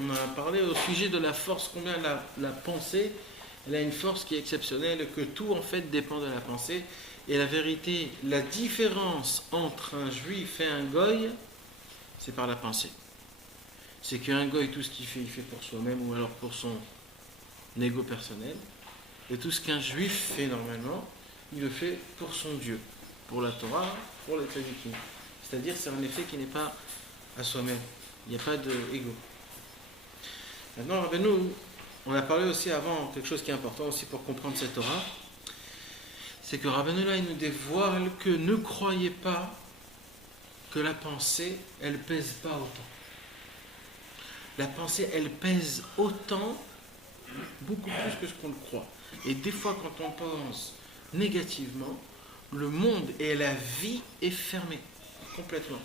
on a parlé au sujet de la force, combien la pensée, elle a une force qui est exceptionnelle, que tout en fait dépend de la pensée. Et la vérité, la différence entre un juif et un goy, c'est par la pensée. C'est qu'un goy, tout ce qu'il fait, il fait pour soi-même ou alors pour son ego personnel. Et tout ce qu'un juif fait normalement, il le fait pour son Dieu, pour la Torah, pour les tzadikim. C'est-à-dire c'est un effet qui n'est pas à soi-même. Il n'y a pas d'ego. Maintenant, nous, on a parlé aussi avant quelque chose qui est important aussi pour comprendre cette Torah, c'est que Rabbeinu là, il nous dévoile que ne croyez pas que la pensée, elle pèse pas autant. La pensée, elle pèse autant, beaucoup plus que ce qu'on le croit. Et des fois, quand on pense négativement, le monde et la vie est fermé complètement.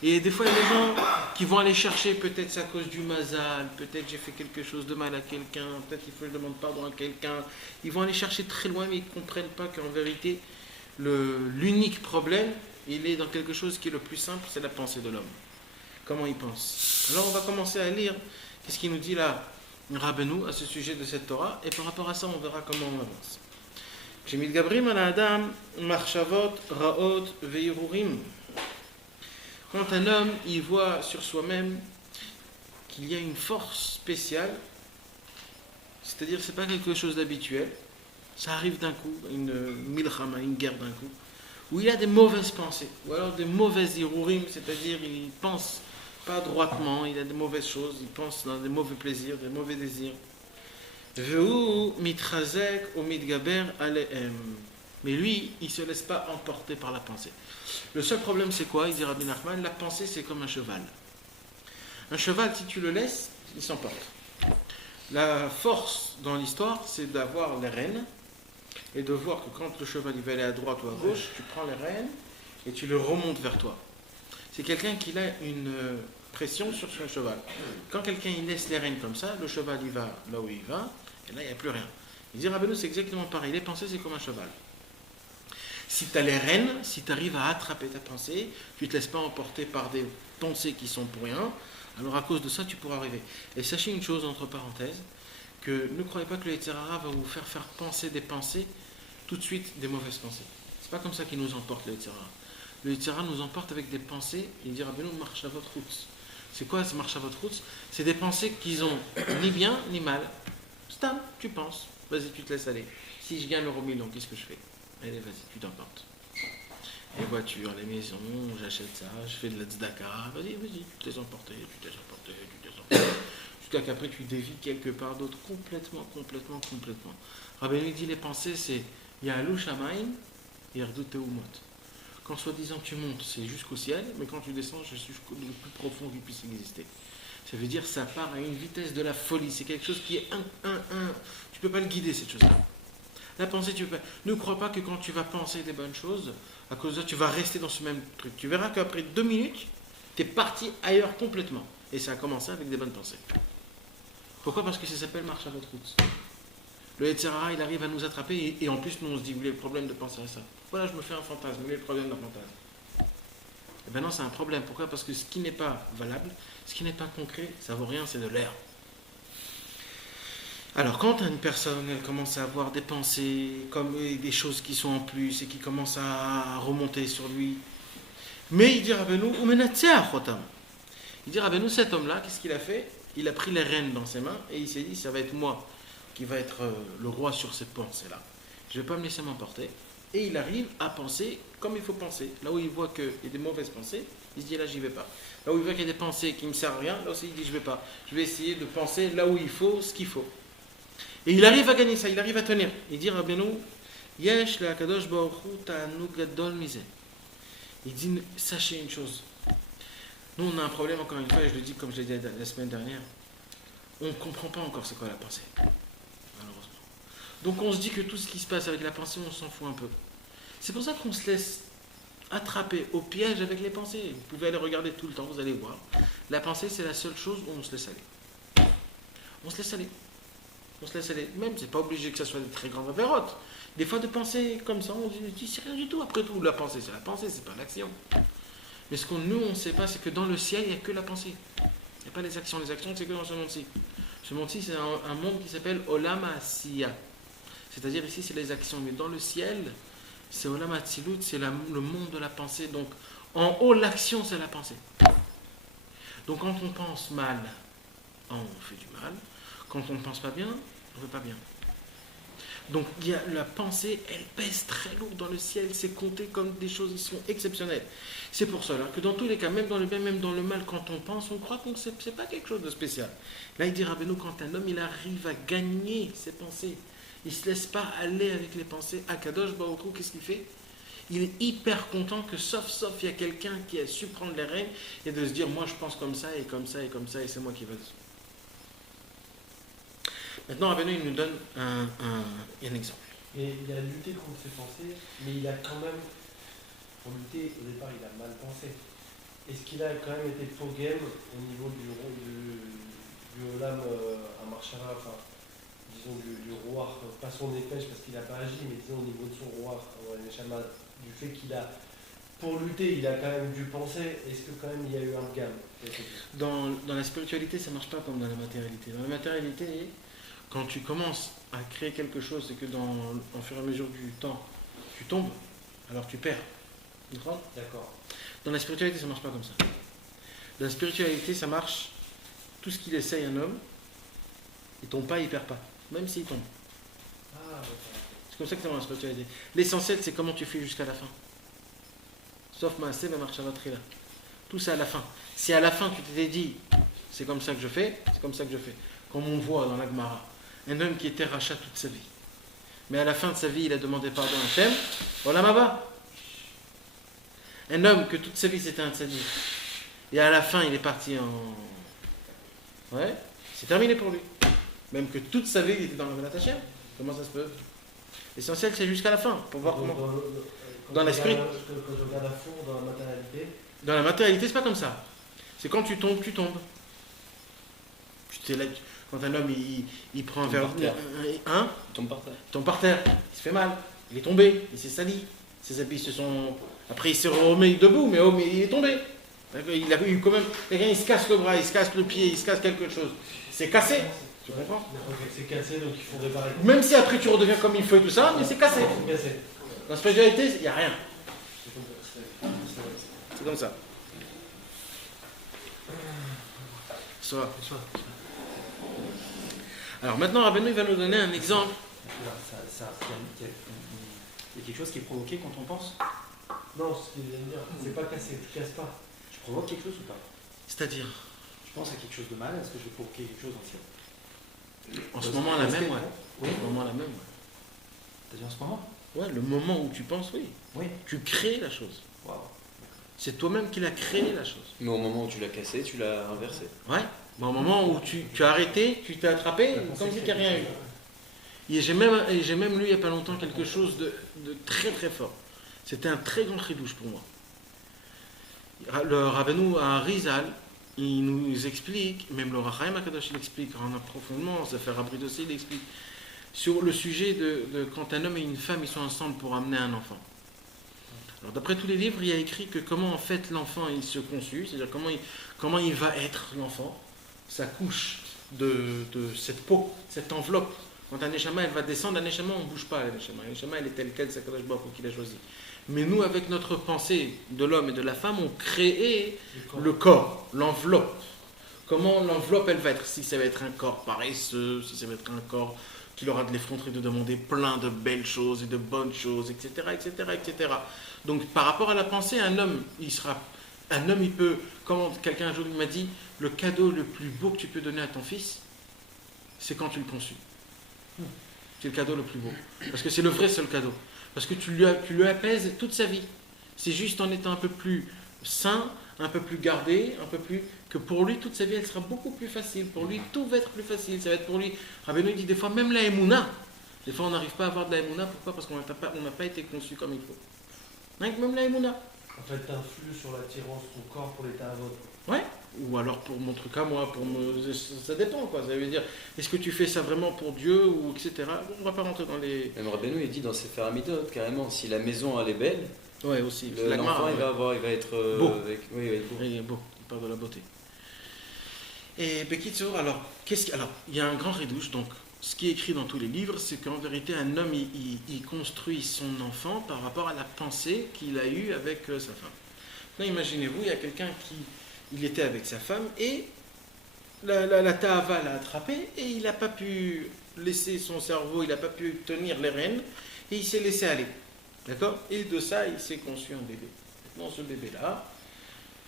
Et des fois, il y a des gens qui vont aller chercher, peut-être c'est à cause du mazal, peut-être j'ai fait quelque chose de mal à quelqu'un, peut-être il faut que je demande pardon à quelqu'un. Ils vont aller chercher très loin, mais ils ne comprennent pas qu'en vérité, l'unique problème, il est dans quelque chose qui est le plus simple, c'est la pensée de l'homme. Comment il pense. Alors on va commencer à lire qu'est-ce qu'il nous dit là, Rabbeinu, à ce sujet de cette Torah, et par rapport à ça, on verra comment on avance. Shemidgabrim al Adam, Marchavot, Raot, Veirurim. Quand un homme il voit sur soi-même qu'il y a une force spéciale, c'est-à-dire c'est pas quelque chose d'habituel, ça arrive d'un coup, une milchama, une guerre d'un coup, où il a des mauvaises pensées, ou alors des mauvaises irurim, c'est-à-dire il pense pas droitement, il a des mauvaises choses, il pense dans des mauvais plaisirs, des mauvais désirs. Vehu mitrazek ou mitgaber alehem. Mais lui, il ne se laisse pas emporter par la pensée. Le seul problème, c'est quoi? Il dit Rabbi Nachman, la pensée, c'est comme un cheval. Un cheval, si tu le laisses, il s'emporte. La force dans l'histoire, c'est d'avoir les rênes et de voir que quand le cheval il va aller à droite ou à gauche, tu prends les rênes et tu le remontes vers toi. C'est quelqu'un qui a une pression sur son cheval. Quand quelqu'un il laisse les rênes comme ça, le cheval il va là où il va, et là il n'y a plus rien. Il dit Rabbeinu, c'est exactement pareil. Les pensées, c'est comme un cheval. Si tu as les rênes, si tu arrives à attraper ta pensée, tu ne te laisses pas emporter par des pensées qui sont pour rien, alors à cause de ça, tu pourras arriver. Et sachez une chose, entre parenthèses, que ne croyez pas que le Yetzer Hara va vous faire penser des pensées, tout de suite des mauvaises pensées. C'est pas comme ça qu'il nous emporte, le Yetzer Hara. Le Yetzer Hara nous emporte avec des pensées, il dit Rabbeinu, marche à votre route. C'est quoi ce marche à votre route? C'est des pensées qui ont ni bien ni mal. Stam, tu penses, vas-y, tu te laisses aller. Si je gagne l'euro million, qu'est-ce que je fais? Allez, vas-y, tu t'emportes. Les voitures, les maisons, j'achète ça, je fais de la tzedaka, vas-y, tu te laisses emporter, tu te laisses emporter, tu te laisses emporter. Jusqu'à qu'après tu dévies quelque part d'autre, complètement. Rabbeinu dit les pensées, c'est Ya'alu Shamayim, Yerdu Teumot. Quand soi-disant tu montes, c'est jusqu'au ciel, mais quand tu descends, je suis jusqu'au plus profond qui puisse exister. Ça veut dire ça part à une vitesse de la folie, c'est quelque chose qui est tu peux pas le guider cette chose-là. La pensée, ne crois pas que quand tu vas penser des bonnes choses, à cause de ça, tu vas rester dans ce même truc. Tu verras qu'après 2 minutes, tu es parti ailleurs complètement. Et ça a commencé avec des bonnes pensées. Pourquoi? Parce que ça s'appelle marche à votre route. Le Yetzer Hara, il arrive à nous attraper et en plus, nous, on se dit, vous avez le problème de penser à ça. Voilà, je me fais un fantasme, vous avez le problème d'un fantasme. Eh bien non, c'est un problème. Pourquoi? Parce que ce qui n'est pas valable, ce qui n'est pas concret, ça vaut rien, c'est de l'air. Alors, quand une personne elle commence à avoir des pensées, comme des choses qui sont en plus et qui commencent à remonter sur lui, mais il dit Rabbeinu, il dit Rabbeinu, cet homme-là, qu'est-ce qu'il a fait? Il a pris les rênes dans ses mains et il s'est dit, ça va être moi qui va être le roi sur cette pensée-là. Je ne vais pas me laisser m'emporter. Et il arrive à penser comme il faut penser. Là où il voit qu'il y a des mauvaises pensées, il se dit là, j'y vais pas. Là où il voit qu'il y a des pensées qui ne me servent à rien, là aussi il dit, je vais pas. Je vais essayer de penser là où il faut, ce qu'il faut. Et il arrive à gagner ça, il arrive à tenir. Il dit Rabbeinu, Yesh le Akadosh Baruch Hu ta'anug gadol mizeh. Il dit, sachez une chose. Nous, on a un problème, encore une fois, et je le dis comme je l'ai dit la semaine dernière. On ne comprend pas encore c'est quoi la pensée. Malheureusement. Donc on se dit que tout ce qui se passe avec la pensée, on s'en fout un peu. C'est pour ça qu'on se laisse attraper au piège avec les pensées. Vous pouvez aller regarder tout le temps, vous allez voir. La pensée, c'est la seule chose où on se laisse aller. On se laisse aller. On se laisse aller. Même, c'est pas obligé que ça soit des très grandes avérotes. Des fois, de penser comme ça, on se dit, c'est rien du tout. Après tout, la pensée, c'est pas l'action. Mais ce qu'on nous, on ne sait pas, c'est que dans le ciel, il n'y a que la pensée. Il n'y a pas les actions. Les actions, c'est que dans ce monde-ci. Ce monde-ci, c'est un monde qui s'appelle Olam Asiya. C'est-à-dire ici, c'est les actions. Mais dans le ciel, c'est Olam Atzilut, c'est le monde de la pensée. Donc, en haut, l'action, c'est la pensée. Donc, quand on pense mal, on fait du mal. Quand on ne pense pas bien, on ne fait pas bien. Donc, il y a la pensée, elle pèse très lourd dans le ciel. C'est compté comme des choses qui sont exceptionnelles. C'est pour cela que dans tous les cas, même dans le bien, même dans le mal, quand on pense, on croit que ce n'est pas quelque chose de spécial. Là, il dit Rabbeinu, quand un homme il arrive à gagner ses pensées, il ne se laisse pas aller avec les pensées. Akadosh Baruch Hu, qu'est-ce qu'il fait? Il est hyper content que sauf il y a quelqu'un qui a su prendre les rênes et de se dire moi je pense comme ça et comme ça et comme ça et c'est moi qui vais. Maintenant, Rabbeinu, il nous donne un exemple. Et il a lutté contre ses pensées, mais il a quand même, pour lutter, au départ, il a mal pensé. Est-ce qu'il a quand même été pogem au niveau du Olam à Marshara, enfin, disons du roi, pas son épêche parce qu'il n'a pas agi, mais disons au niveau de son roi, du fait qu'il a, pour lutter, il a quand même dû penser, est-ce que quand même il y a eu un gamme? Dans la spiritualité, ça ne marche pas comme dans la matérialité. Dans la matérialité, quand tu commences à créer quelque chose, c'est que au fur et à mesure du temps, tu tombes, alors tu perds. D'accord. Dans la spiritualité, ça ne marche pas comme ça. Dans la spiritualité, ça marche, tout ce qu'il essaye un homme, il ne tombe pas, il ne perd pas, même s'il tombe. Ah, okay. C'est comme ça que c'est dans la spiritualité. L'essentiel, c'est comment tu fais jusqu'à la fin. Sauf Maaseh Marshava Trila. Tout ça à la fin. Si à la fin, tu t'étais dit, c'est comme ça que je fais, c'est comme ça que je fais. Comme on voit dans la Gemara. Un homme qui était rachat toute sa vie. Mais à la fin de sa vie, il a demandé pardon à Hachem. Voilà ma bas. Un homme que toute sa vie c'était un tzaddik. Et à la fin, il est parti en. Ouais, c'est terminé pour lui. Même que toute sa vie, il était dans le Velat Hachem. Comment ça se peut? L'essentiel, c'est jusqu'à la fin. Pour voir comment. Dans l'esprit. Quand je regarde à fond dans la matérialité. Dans la matérialité, c'est pas comme ça. C'est quand tu tombes, tu tombes. Quand un homme il prend un verre. Il tombe par terre. Il tombe par terre, il se fait mal, il est tombé, il s'est sali, ses habits se sont. Après il s'est remis debout, mais il est tombé. Il a eu quand même. Il se casse le bras, il se casse le pied, il se casse quelque chose. C'est cassé. Tu comprends? C'est cassé, donc il faut réparer. Même si après tu redeviens comme il faut et tout ça, mais c'est cassé. C'est cassé. Dans la spiritualité, il n'y a rien. C'est comme ça. Ça va. Alors maintenant, Rabbeinu va nous donner un exemple. Il y a quelque chose qui est provoqué quand on pense? Non, ce qu'il vient de dire, c'est pas cassé, tu casses pas. Je provoque quelque chose ou pas? C'est-à-dire? Je pense à quelque chose de mal, est-ce que je vais provoquer quelque chose en ciel? En ce moment, la même, ouais. Oui. En ce moment, la même, ouais. C'est-à-dire en ce moment? Ouais, le moment où tu penses, oui. Oui. Tu crées la chose. Wow. C'est toi-même qui l'as créé, la chose. Mais au moment où tu l'as cassé, tu l'as inversé. Ouais. Mais au moment où tu as arrêté, tu t'es attrapé, comme si il n'y a rien eu. Et j'ai même lu il n'y a pas longtemps quelque chose de très très fort. C'était un très grand chidouche pour moi. Le Rabbeinu à Rizal, il nous explique, même le Rachaim Akadosh il explique en approfondissement, Sefer Abrid aussi il explique, sur le sujet de quand un homme et une femme ils sont ensemble pour amener un enfant. Alors d'après tous les livres, il y a écrit que comment en fait l'enfant il se conçut, c'est-à-dire comment il va être l'enfant, sa couche de cette peau, cette enveloppe. Quand un Neshama elle va descendre, un Neshama on ne bouge pas, un Neshama elle est telle quelle, c'est Akadosh Baruch Hu qu'il a choisi. Mais nous, avec notre pensée de l'homme et de la femme, on crée le corps, l'enveloppe. Comment l'enveloppe, elle va être? Si ça va être un corps paresseux, si ça va être un corps qui aura de l'effronterie de demander plein de belles choses et de bonnes choses, etc., etc., etc. Donc, par rapport à la pensée, un homme, il peut, comme quelqu'un un jour m'a dit, le cadeau le plus beau que tu peux donner à ton fils, c'est quand tu le conçus. C'est le cadeau le plus beau. Parce que c'est le vrai seul cadeau. Parce que tu lui apaises toute sa vie. C'est juste en étant un peu plus sain, un peu plus gardé, un peu plus... que pour lui, toute sa vie, elle sera beaucoup plus facile. Pour lui, tout va être plus facile. Ça va être pour lui... Rabbeinu dit des fois, même la Emouna. Des fois, on n'arrive pas à avoir de la Emouna. Pourquoi? Parce qu'on n'a pas été conçu comme il faut. Même la Emouna. En fait, t'influes sur l'attirance de ton corps pour l'état à votre. Ouais. Ou alors pour mon truc à moi, ça dépend quoi. Ça veut dire, est-ce que tu fais ça vraiment pour Dieu ou etc. On va pas rentrer dans les. Même Rabbeinu il dit dans ses Amidot carrément, si la maison elle est belle, ouais aussi. L'enfant il va être beau. avec, oui, il va être beau. Il est beau. Il parle de la beauté. Et Bekitsour, alors, alors, il y a un grand ridouche, donc ce qui est écrit dans tous les livres, c'est qu'en vérité, un homme, il construit son enfant par rapport à la pensée qu'il a eue avec sa femme. Maintenant, imaginez-vous, il y a quelqu'un il était avec sa femme et la Tahava l'a attrapé et il n'a pas pu laisser son cerveau, il n'a pas pu tenir les rênes et il s'est laissé aller. D'accord? Et de ça, il s'est conçu un bébé. Maintenant, ce bébé-là,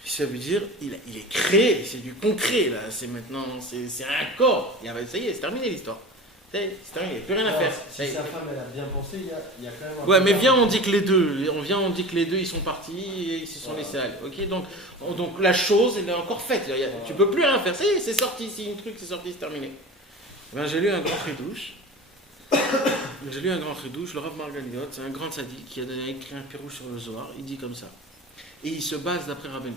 ça veut dire il est créé, c'est du concret là, c'est maintenant, c'est un corps. Ça y est, c'est terminé l'histoire. C'est terminé, il n'y a plus rien à faire. Si sa femme elle a bien pensé, il y a quand même un ouais, mais viens, on dit que les deux, ils sont partis et ils se sont laissés aller. Ok, donc la chose, elle est encore faite. Tu peux plus rien faire. Ça y est, c'est sorti. Si un truc c'est sorti, c'est terminé. Ben, j'ai lu un grand chidouche. Le Rav Margaliot, c'est un grand sadique qui a écrit un pirouche sur le Zohar. Il dit comme ça. Et il se base d'après Rabbeinu.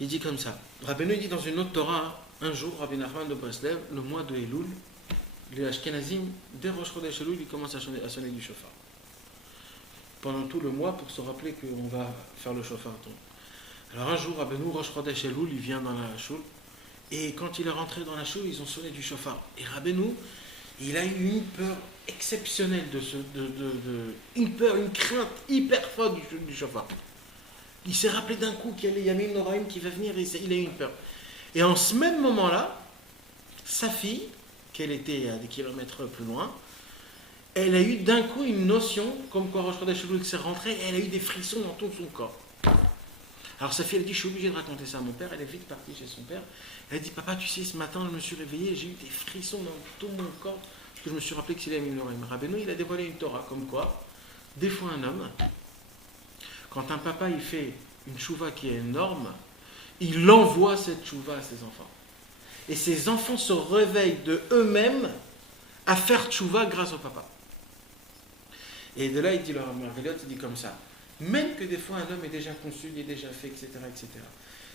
Il dit comme ça. Rabbeinu dit dans une autre Torah, un jour, Rabbi Nachman de Breslev, le mois de Elul, les Ashkenazim, dès Rosh Chodesh Elul, ils commencent à sonner du shofar. Pendant tout le mois, pour se rappeler qu'on va faire le shofar. Alors un jour, Rabbeinu, Rosh Chodesh Elul, il vient dans la choule, et quand il est rentré dans la choule, ils ont sonné du shofar. Et Rabbeinu, il a eu une peur exceptionnelle une crainte hyper forte du shofar. Il s'est rappelé d'un coup qu'il y a les Yamim Noraim qui va venir et il a eu une peur. Et en ce même moment-là, sa fille, qu'elle était à des kilomètres plus loin, elle a eu d'un coup une notion, comme quoi Rosh Chodesh Elul s'est rentrée, et elle a eu des frissons dans tout son corps. Alors sa fille, elle dit, je suis obligée de raconter ça à mon père. Elle est vite partie chez son père. Elle dit, papa, tu sais, ce matin, je me suis réveillée, j'ai eu des frissons dans tout mon corps, parce que je me suis rappelé que c'est les Yamim Noraim. Rabbeinu, il a dévoilé une Torah, comme quoi, des fois un homme, quand un papa il fait une chouva qui est énorme, il envoie cette chouva à ses enfants. Et ses enfants se réveillent de eux-mêmes à faire chouva grâce au papa. Et de là, il dit, le Rav Margaliot, il dit comme ça, même que des fois un homme est déjà conçu, il est déjà fait, etc., etc.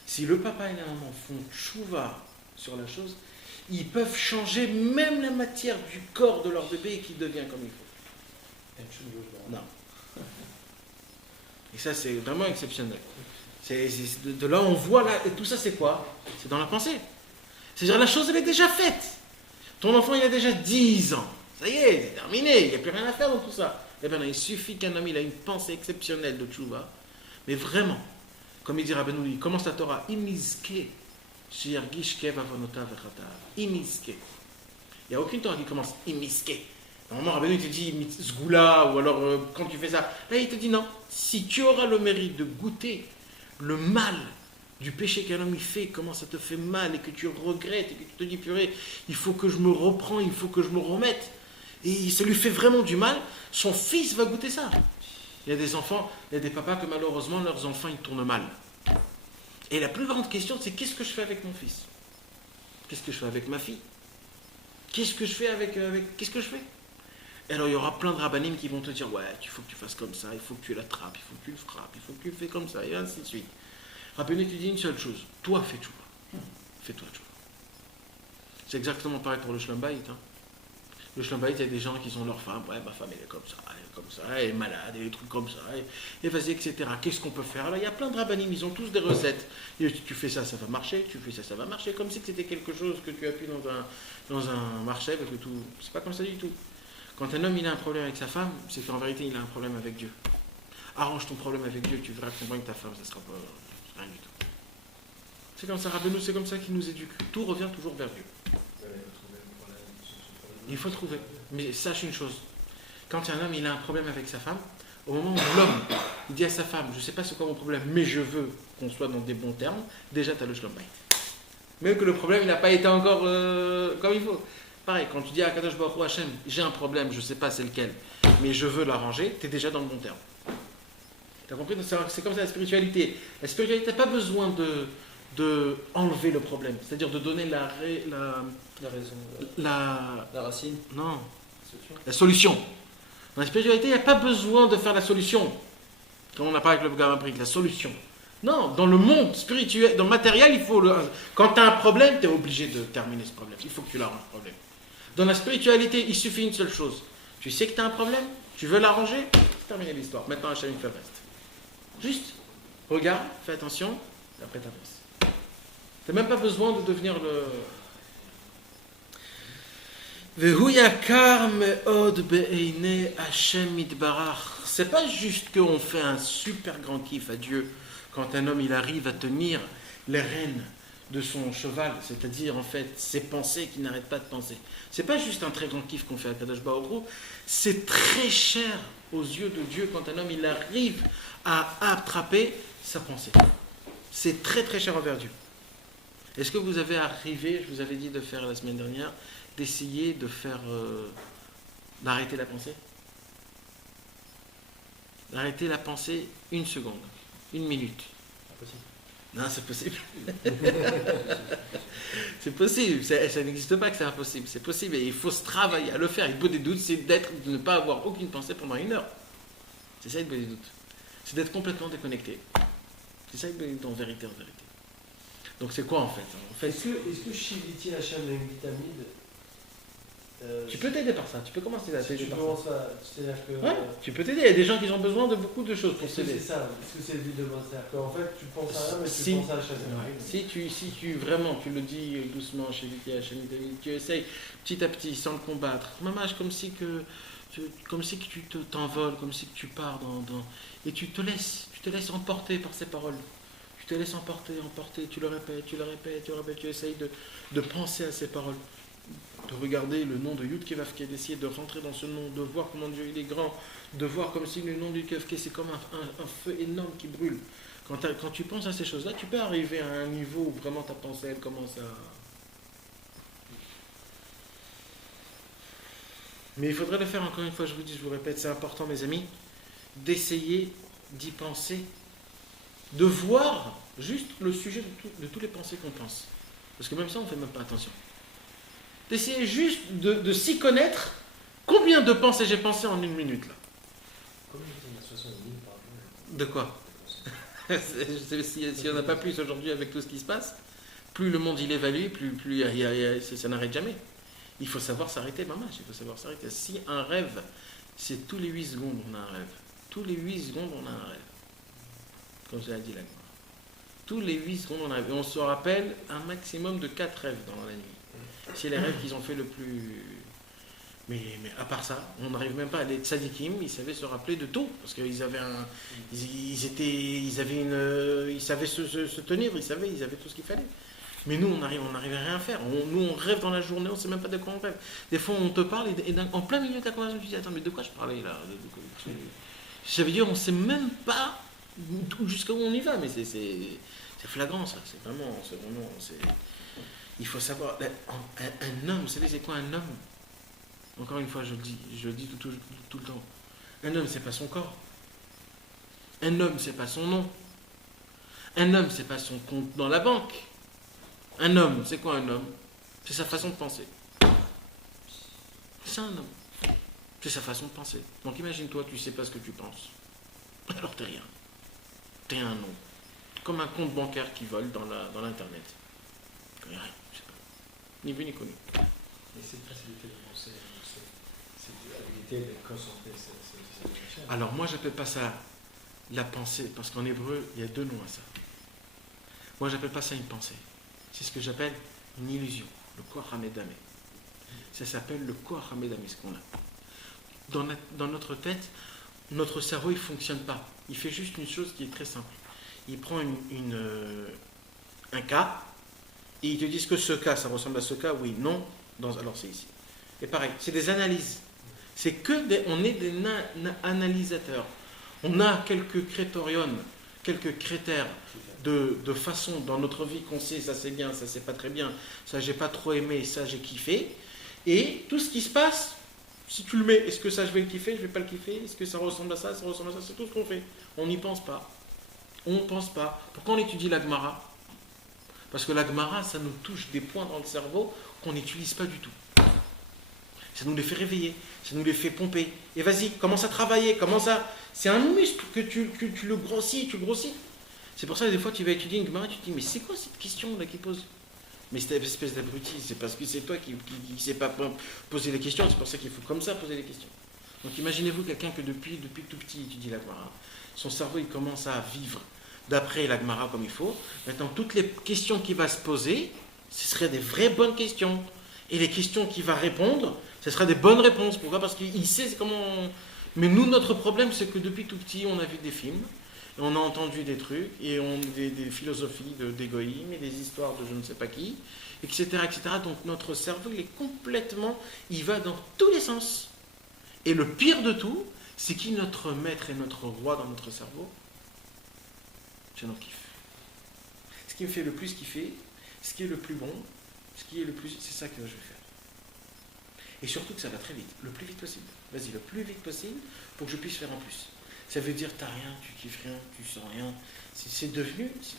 Si le papa et la maman font chouva sur la chose, ils peuvent changer même la matière du corps de leur bébé et qu'il devient comme il faut. Non. Et ça, c'est vraiment exceptionnel. De là, on voit là, et tout ça, c'est quoi? C'est dans la pensée. C'est-à-dire, la chose, elle est déjà faite. Ton enfant, il a déjà 10 ans. Ça y est, c'est terminé, il n'y a plus rien à faire dans tout ça. Eh bien, il suffit qu'un homme, il a une pensée exceptionnelle de tchouva, mais vraiment, comme il dit Rabbeinu, il commence la Torah, imizke, sheyargish kev avonota vechata. Imizke. Il n'y a aucune Torah qui commence imizke. Normalement, Rabbeinu, il te dit zgoula, ou alors quand tu fais ça. Là, il te dit non. Si tu auras le mérite de goûter le mal du péché qu'un homme il fait, comment ça te fait mal, et que tu regrettes, et que tu te dis, purée, il faut que je me reprends, il faut que je me remette, et ça lui fait vraiment du mal, son fils va goûter ça. Il y a des enfants, il y a des papas que malheureusement, leurs enfants, ils tournent mal. Et la plus grande question, c'est qu'est-ce que je fais avec mon fils? Qu'est-ce que je fais avec ma fille? Qu'est-ce que je fais qu'est-ce que je fais? Et alors il y aura plein de rabbinim qui vont te dire, ouais, il faut que tu fasses comme ça, il faut que tu l'attrapes, il faut que tu le frappes, il faut que tu le fais comme ça, et ainsi de suite. Rabbeinu te dit une seule chose, toi fais tchouva. Fais-toi tchouva. C'est exactement pareil pour le Shlom Bayit. Le Shlom Bayit, il y a des gens qui sont leur femme, ouais, ma femme elle est comme ça, elle est malade, elle est des trucs comme ça, et vas-y, etc. Qu'est-ce qu'on peut faire? Alors il y a plein de rabbinim, ils ont tous des recettes. Et tu fais ça, ça va marcher, tu fais ça, ça va marcher, comme si c'était quelque chose que tu appuies dans un marché, parce que tout. C'est pas comme ça du tout. Quand un homme il a un problème avec sa femme, c'est qu'en vérité il a un problème avec Dieu. Arrange ton problème avec Dieu, tu verras convaincre ta femme, ça sera pas rien du tout. C'est comme ça, Rabbeinu, c'est comme ça qu'il nous éduque. Tout revient toujours vers Dieu. Il faut le trouver. Mais sache une chose, quand un homme il a un problème avec sa femme, au moment où l'homme il dit à sa femme, je ne sais pas c'est quoi mon problème, mais je veux qu'on soit dans des bons termes, déjà tu as le Shlom Bayit. Même que le problème il n'a pas été encore comme il faut. Pareil, quand tu dis à Kadosh Baruch Hu Hashem, j'ai un problème, je ne sais pas c'est lequel, mais je veux l'arranger, tu es déjà dans le bon terme. Tu as compris? C'est comme ça la spiritualité. La spiritualité n'a pas besoin de enlever le problème, c'est-à-dire de donner la raison, la racine. Non, la solution. Dans la spiritualité, il n'y a pas besoin de faire la solution. Comme on a parlé avec le Gamabrik, la solution. Non, dans le monde spirituel, dans le matériel, il faut quand tu as un problème, tu es obligé de terminer ce problème. Il faut que tu l'arranges le problème. Dans la spiritualité, il suffit une seule chose. Tu sais que tu as un problème, tu veux l'arranger, c'est terminé l'histoire. Maintenant, Hachem il fait le reste. Juste, regarde, fais attention, et après t'avances. Tu n'as même pas besoin de devenir le... Vehu yakar me'od be'einei Hashem itbarach. C'est pas juste qu'on fait un super grand kiff à Dieu quand un homme il arrive à tenir les rênes de son cheval, c'est-à-dire en fait ses pensées qui n'arrêtent pas de penser. C'est pas juste un très grand kiff qu'on fait à Kadosh Baruch Hu, c'est très cher aux yeux de Dieu quand un homme il arrive à attraper sa pensée. C'est très très cher envers Dieu. Est-ce que vous avez arrivé, je vous avais dit de faire la semaine dernière, d'essayer de faire d'arrêter la pensée? D'arrêter la pensée 1 seconde, 1 minute. Impossible. Non, c'est possible. C'est possible. Ça n'existe pas que c'est impossible. C'est possible et il faut se travailler à le faire. Il peut des doutes, c'est de ne pas avoir aucune pensée pendant 1 heure. C'est ça, il peut des doutes. C'est d'être complètement déconnecté. C'est ça, il peut des doutes en vérité, en vérité. Donc c'est quoi en fait, Est-ce que Shiviti Hachem et Vitamide, tu peux t'aider par ça. Tu peux commencer à si t'aider tu par ça. commences à. C'est-à-dire que. Ouais, tu peux t'aider. Il y a des gens qui ont besoin de beaucoup de choses pour Est-ce que s'aider. c'est ça? Est-ce que c'est le but de moi? C'est-à-dire qu'en fait, tu penses à rien, mais Si. tu penses à Hachem. Ouais. Si tu vraiment, tu le dis doucement chez Vicky, tu essayes petit à petit, sans le combattre, mamage, comme si que tu t'envoles, comme si que tu pars et tu te laisses emporter par ces paroles. Tu te laisses emporter, tu le répètes, tu essayes de penser à ces paroles, de regarder le nom de Yud Kevavke, d'essayer de rentrer dans ce nom, de voir comment Dieu il est grand, de voir comme si le nom de Yud Kevavke c'est comme un feu énorme qui brûle. Quand tu penses à ces choses-là, tu peux arriver à un niveau où vraiment ta pensée elle commence à... Mais il faudrait le faire encore une fois, je vous répète, c'est important mes amis, d'essayer d'y penser, de voir juste le sujet de toutes les pensées qu'on pense. Parce que même ça, on ne fait même pas attention. D'essayer juste de s'y connaître. Combien de pensées j'ai pensé en 1 minute là? Combien il y a 60 000 par jour? De quoi? S'il n'y en a pas plus aujourd'hui avec tout ce qui se passe, plus le monde il évalue, plus ça n'arrête jamais. Il faut savoir s'arrêter, maman, il faut savoir s'arrêter. Si un rêve, c'est tous les 8 secondes on a un rêve. Tous les 8 secondes on a un rêve. Comme je l'ai dit là. Tous les 8 secondes on a un rêve. Et on se rappelle un maximum de 4 rêves dans la nuit. C'est les rêves qu'ils ont fait le plus... Mais à part ça, on n'arrive même pas à les tzadikim, ils savaient se rappeler de tout, parce qu'ils avaient ils savaient se tenir, ils avaient tout ce qu'il fallait. Mais nous, on n'arrive à rien faire. Nous, on rêve dans la journée, on ne sait même pas de quoi on rêve. Des fois, on te parle, et en plein milieu de la conversation, tu te dis, attends, mais de quoi je parlais là? Ça veut dire, on ne sait même pas jusqu'à où on y va, mais c'est flagrant, ça. C'est vraiment... Il faut savoir, un homme, vous savez, c'est quoi un homme? Encore une fois, je le dis tout le temps. Un homme, c'est pas son corps. Un homme, c'est pas son nom. Un homme, c'est pas son compte dans la banque. Un homme, c'est quoi un homme? C'est sa façon de penser. C'est ça un homme. C'est sa façon de penser. Donc imagine-toi, tu sais pas ce que tu penses. Alors t'es rien. T'es un nom. Comme un compte bancaire qui vole dans l'internet. Rien. Je sais pas. Ni vu ni connu. Et cette facilité de penser, cette habilité d'être concentré, c'est Alors moi, j'appelle pas ça la pensée, parce qu'en hébreu, il y a 2 noms à ça. Moi, j'appelle pas ça une pensée. C'est ce que j'appelle une illusion, le koach hamedame. Ça s'appelle le koach hamedame, ce qu'on a. Dans notre tête, notre cerveau, il ne fonctionne pas. Il fait juste une chose qui est très simple. Il prend un cas, et il te dit que ce cas, ça ressemble à ce cas, oui, non, alors c'est ici. Et pareil, c'est des analyses. On est des analysateurs. On a quelques critérions, quelques critères de façon dans notre vie qu'on sait, ça c'est bien, ça c'est pas très bien, ça j'ai pas trop aimé, ça j'ai kiffé. Et tout ce qui se passe, si tu le mets, est-ce que ça je vais le kiffer, je vais pas le kiffer, est-ce que ça ressemble à ça, c'est tout ce qu'on fait. On n'y pense pas. On ne pense pas. Pourquoi on étudie la Gemara? Parce que la Gemara, ça nous touche des points dans le cerveau qu'on n'utilise pas du tout. Ça nous les fait réveiller, ça nous les fait pomper. Et vas-y, commence à travailler, c'est un muscle que tu le grossis, tu le grossis. C'est pour ça que des fois tu vas étudier une Gemara, tu te dis, mais c'est quoi cette question là qui pose? Mais cette espèce d'abruti, c'est parce que c'est toi qui ne sais pas poser les questions, c'est pour ça qu'il faut comme ça poser les questions. Donc imaginez-vous quelqu'un que depuis tout petit étudie la Gemara. Son cerveau il commence à vivre d'après la Gemara comme il faut. Maintenant, toutes les questions qu'il va se poser, ce seraient des vraies bonnes questions. Et les questions qu'il va répondre, ce seraient des bonnes réponses. Pourquoi? Parce qu'il sait comment... Mais nous, notre problème, c'est que depuis tout petit, on a vu des films, et on a entendu des trucs, et des philosophies d'égoïsme, et des histoires de je ne sais pas qui, etc., etc. Donc notre cerveau, il est complètement... Il va dans tous les sens. Et le pire de tout, c'est qui notre maître et notre roi dans notre cerveau? C'est notre kiff. Ce qui me fait le plus kiffer, ce qui est le plus bon, ce qui est le plus... C'est ça que je vais faire. Et surtout que ça va très vite, le plus vite possible. Vas-y, le plus vite possible pour que je puisse faire en plus. Ça veut dire, t'as rien, tu kiffes rien, tu sens rien.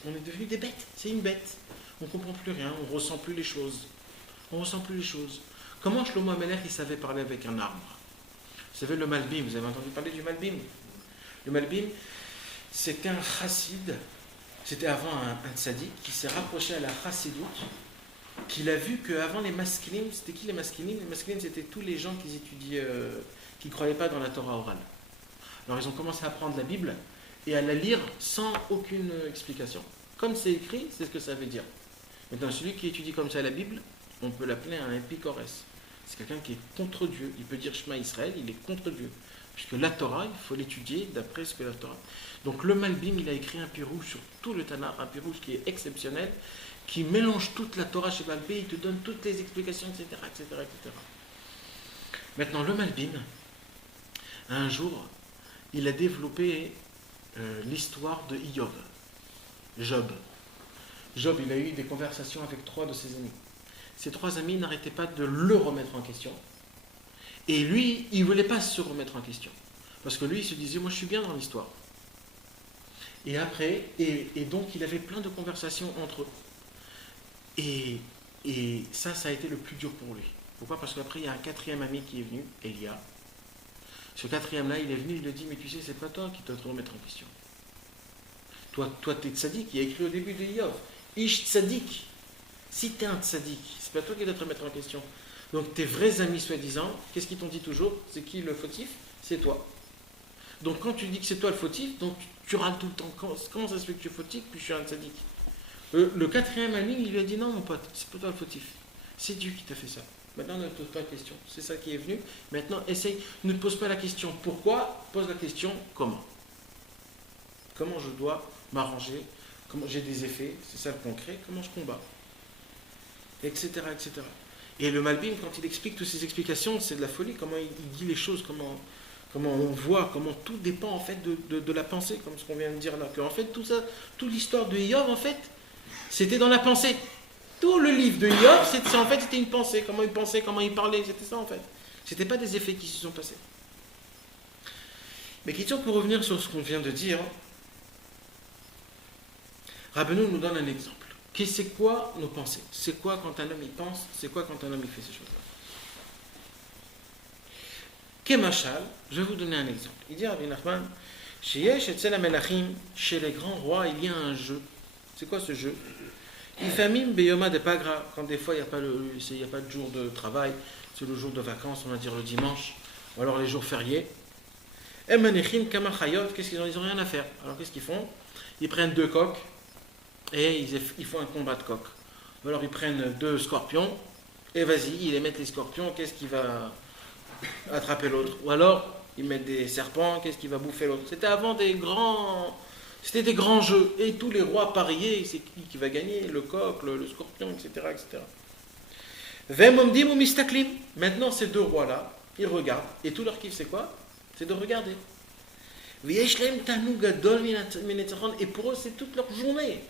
On est devenu des bêtes, c'est une bête. On ne comprend plus rien, on ne ressent plus les choses. On ne ressent plus les choses. Comment Shlomo Amelech, il savait parler avec un arbre? Vous savez, le Malbim, vous avez entendu parler du Malbim? Le Malbim, c'était un chassid, c'était avant un tzaddik qui s'est rapproché à la chassidoute, qu'il a vu qu'avant les maskilim, c'était qui les maskilim? Les maskilim, c'était tous les gens qui étudiaient, qui ne croyaient pas dans la Torah orale. Alors ils ont commencé à prendre la Bible et à la lire sans aucune explication. Comme c'est écrit, c'est ce que ça veut dire. Maintenant, celui qui étudie comme ça la Bible, on peut l'appeler un épicorès. C'est quelqu'un qui est contre Dieu. Il peut dire Shema Israël, il est contre Dieu. Puisque la Torah, il faut l'étudier d'après ce que la Torah... Donc le Malbim, il a écrit un pirouge sur tout le Tanakh, un pirouge qui est exceptionnel, qui mélange toute la Torah chez Balbé, il te donne toutes les explications, etc., etc., etc. Maintenant, le Malbim, un jour, il a développé l'histoire de Iyov, Job. Job, il a eu des conversations avec 3 de ses amis. Ces 3 amis n'arrêtaient pas de le remettre en question. Et lui, il ne voulait pas se remettre en question. Parce que lui, il se disait, moi je suis bien dans l'histoire. Et après, et donc il avait plein de conversations entre eux. Et ça a été le plus dur pour lui. Pourquoi? Parce qu'après, il y a un 4e ami qui est venu, Elia. Ce 4e-là, il est venu, il lui a dit, mais tu sais, c'est pas toi qui dois te remettre en question. Toi t'es tzaddik, il a écrit au début de Iyov. Ish tzaddik. Si t'es un tzaddik, c'est pas toi qui dois te remettre en question. Donc tes vrais amis soi-disant, qu'est-ce qu'ils t'ont dit toujours? C'est qui le fautif? C'est toi. Donc quand tu dis que c'est toi le fautif, donc tu râles tout le temps. Comment ça se fait que tu es fautif puis je suis un tzaddik? Le 4e ami, il lui a dit non mon pote, c'est pas toi le fautif. C'est Dieu qui t'a fait ça. Maintenant ne te pose pas la question. C'est ça qui est venu. Maintenant essaye, ne te pose pas la question pourquoi, pose la question comment. Comment je dois m'arranger, comment j'ai des effets, c'est ça le concret, comment je combats, etc., etc. Et le Malbim, quand il explique toutes ces explications, c'est de la folie, comment il dit les choses, comment on voit, comment tout dépend en fait de la pensée, comme ce qu'on vient de dire là, qu'en fait tout ça, toute l'histoire de Iyov en fait, c'était dans la pensée. Tout le livre de Iyov, c'était une pensée, comment il pensait, comment il parlait, c'était ça en fait. C'était pas des effets qui se sont passés. Mais question pour revenir sur ce qu'on vient de dire, Rabbeinu nous donne un exemple. C'est quoi nos pensées? C'est quoi quand un homme y pense? C'est quoi quand un homme y fait ces choses-là? Kemachal, je vais vous donner un exemple. Il dit Rabbi Nachman, chez les grands rois, il y a un jeu. C'est quoi ce jeu? Ifamim beyoma de pagra, quand des fois il n'y a pas de jour de travail, c'est le jour de vacances, on va dire le dimanche, ou alors les jours fériés. Emanechim kamachayot, qu'est-ce qu'ils ont? Ils n'ont rien à faire. Alors qu'est-ce qu'ils font? Ils prennent 2 coqs et ils font un combat de coqs. Alors ils prennent 2 scorpions et vas-y, ils les mettent les scorpions, qu'est-ce qui va attraper l'autre? Ou alors ils mettent des serpents, qu'est-ce qui va bouffer l'autre? C'était des grands jeux et tous les rois pariaient, c'est qui va gagner, le coq, le scorpion, etc., etc. Vemomdim ou mistaklim. Maintenant ces 2 rois-là, ils regardent et tout leur kiff c'est quoi? C'est de regarder. Et pour eux c'est toute leur journée.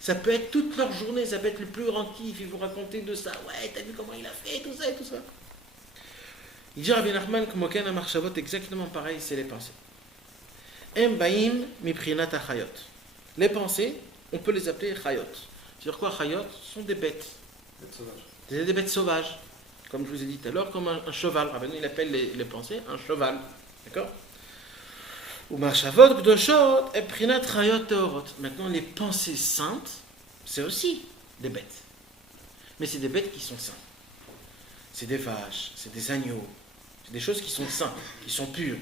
Ça peut être toute leur journée, ça peut être le plus grand kiff, ils vous raconter de ça. Ouais, t'as vu comment il a fait, tout ça et tout ça. Il dit Rabbi Nachman que Moken Amarchavot, exactement pareil, c'est les pensées. Les pensées, on peut les appeler chayot. C'est-à-dire quoi, chayot? Ce sont des bêtes. Des bêtes sauvages. Comme je vous ai dit tout à l'heure, comme un cheval. Rabbeinu, il appelle les pensées un cheval. D'accord? Maintenant, les pensées saintes, c'est aussi des bêtes. Mais c'est des bêtes qui sont saintes. C'est des vaches, c'est des agneaux. C'est des choses qui sont saintes, qui sont pures.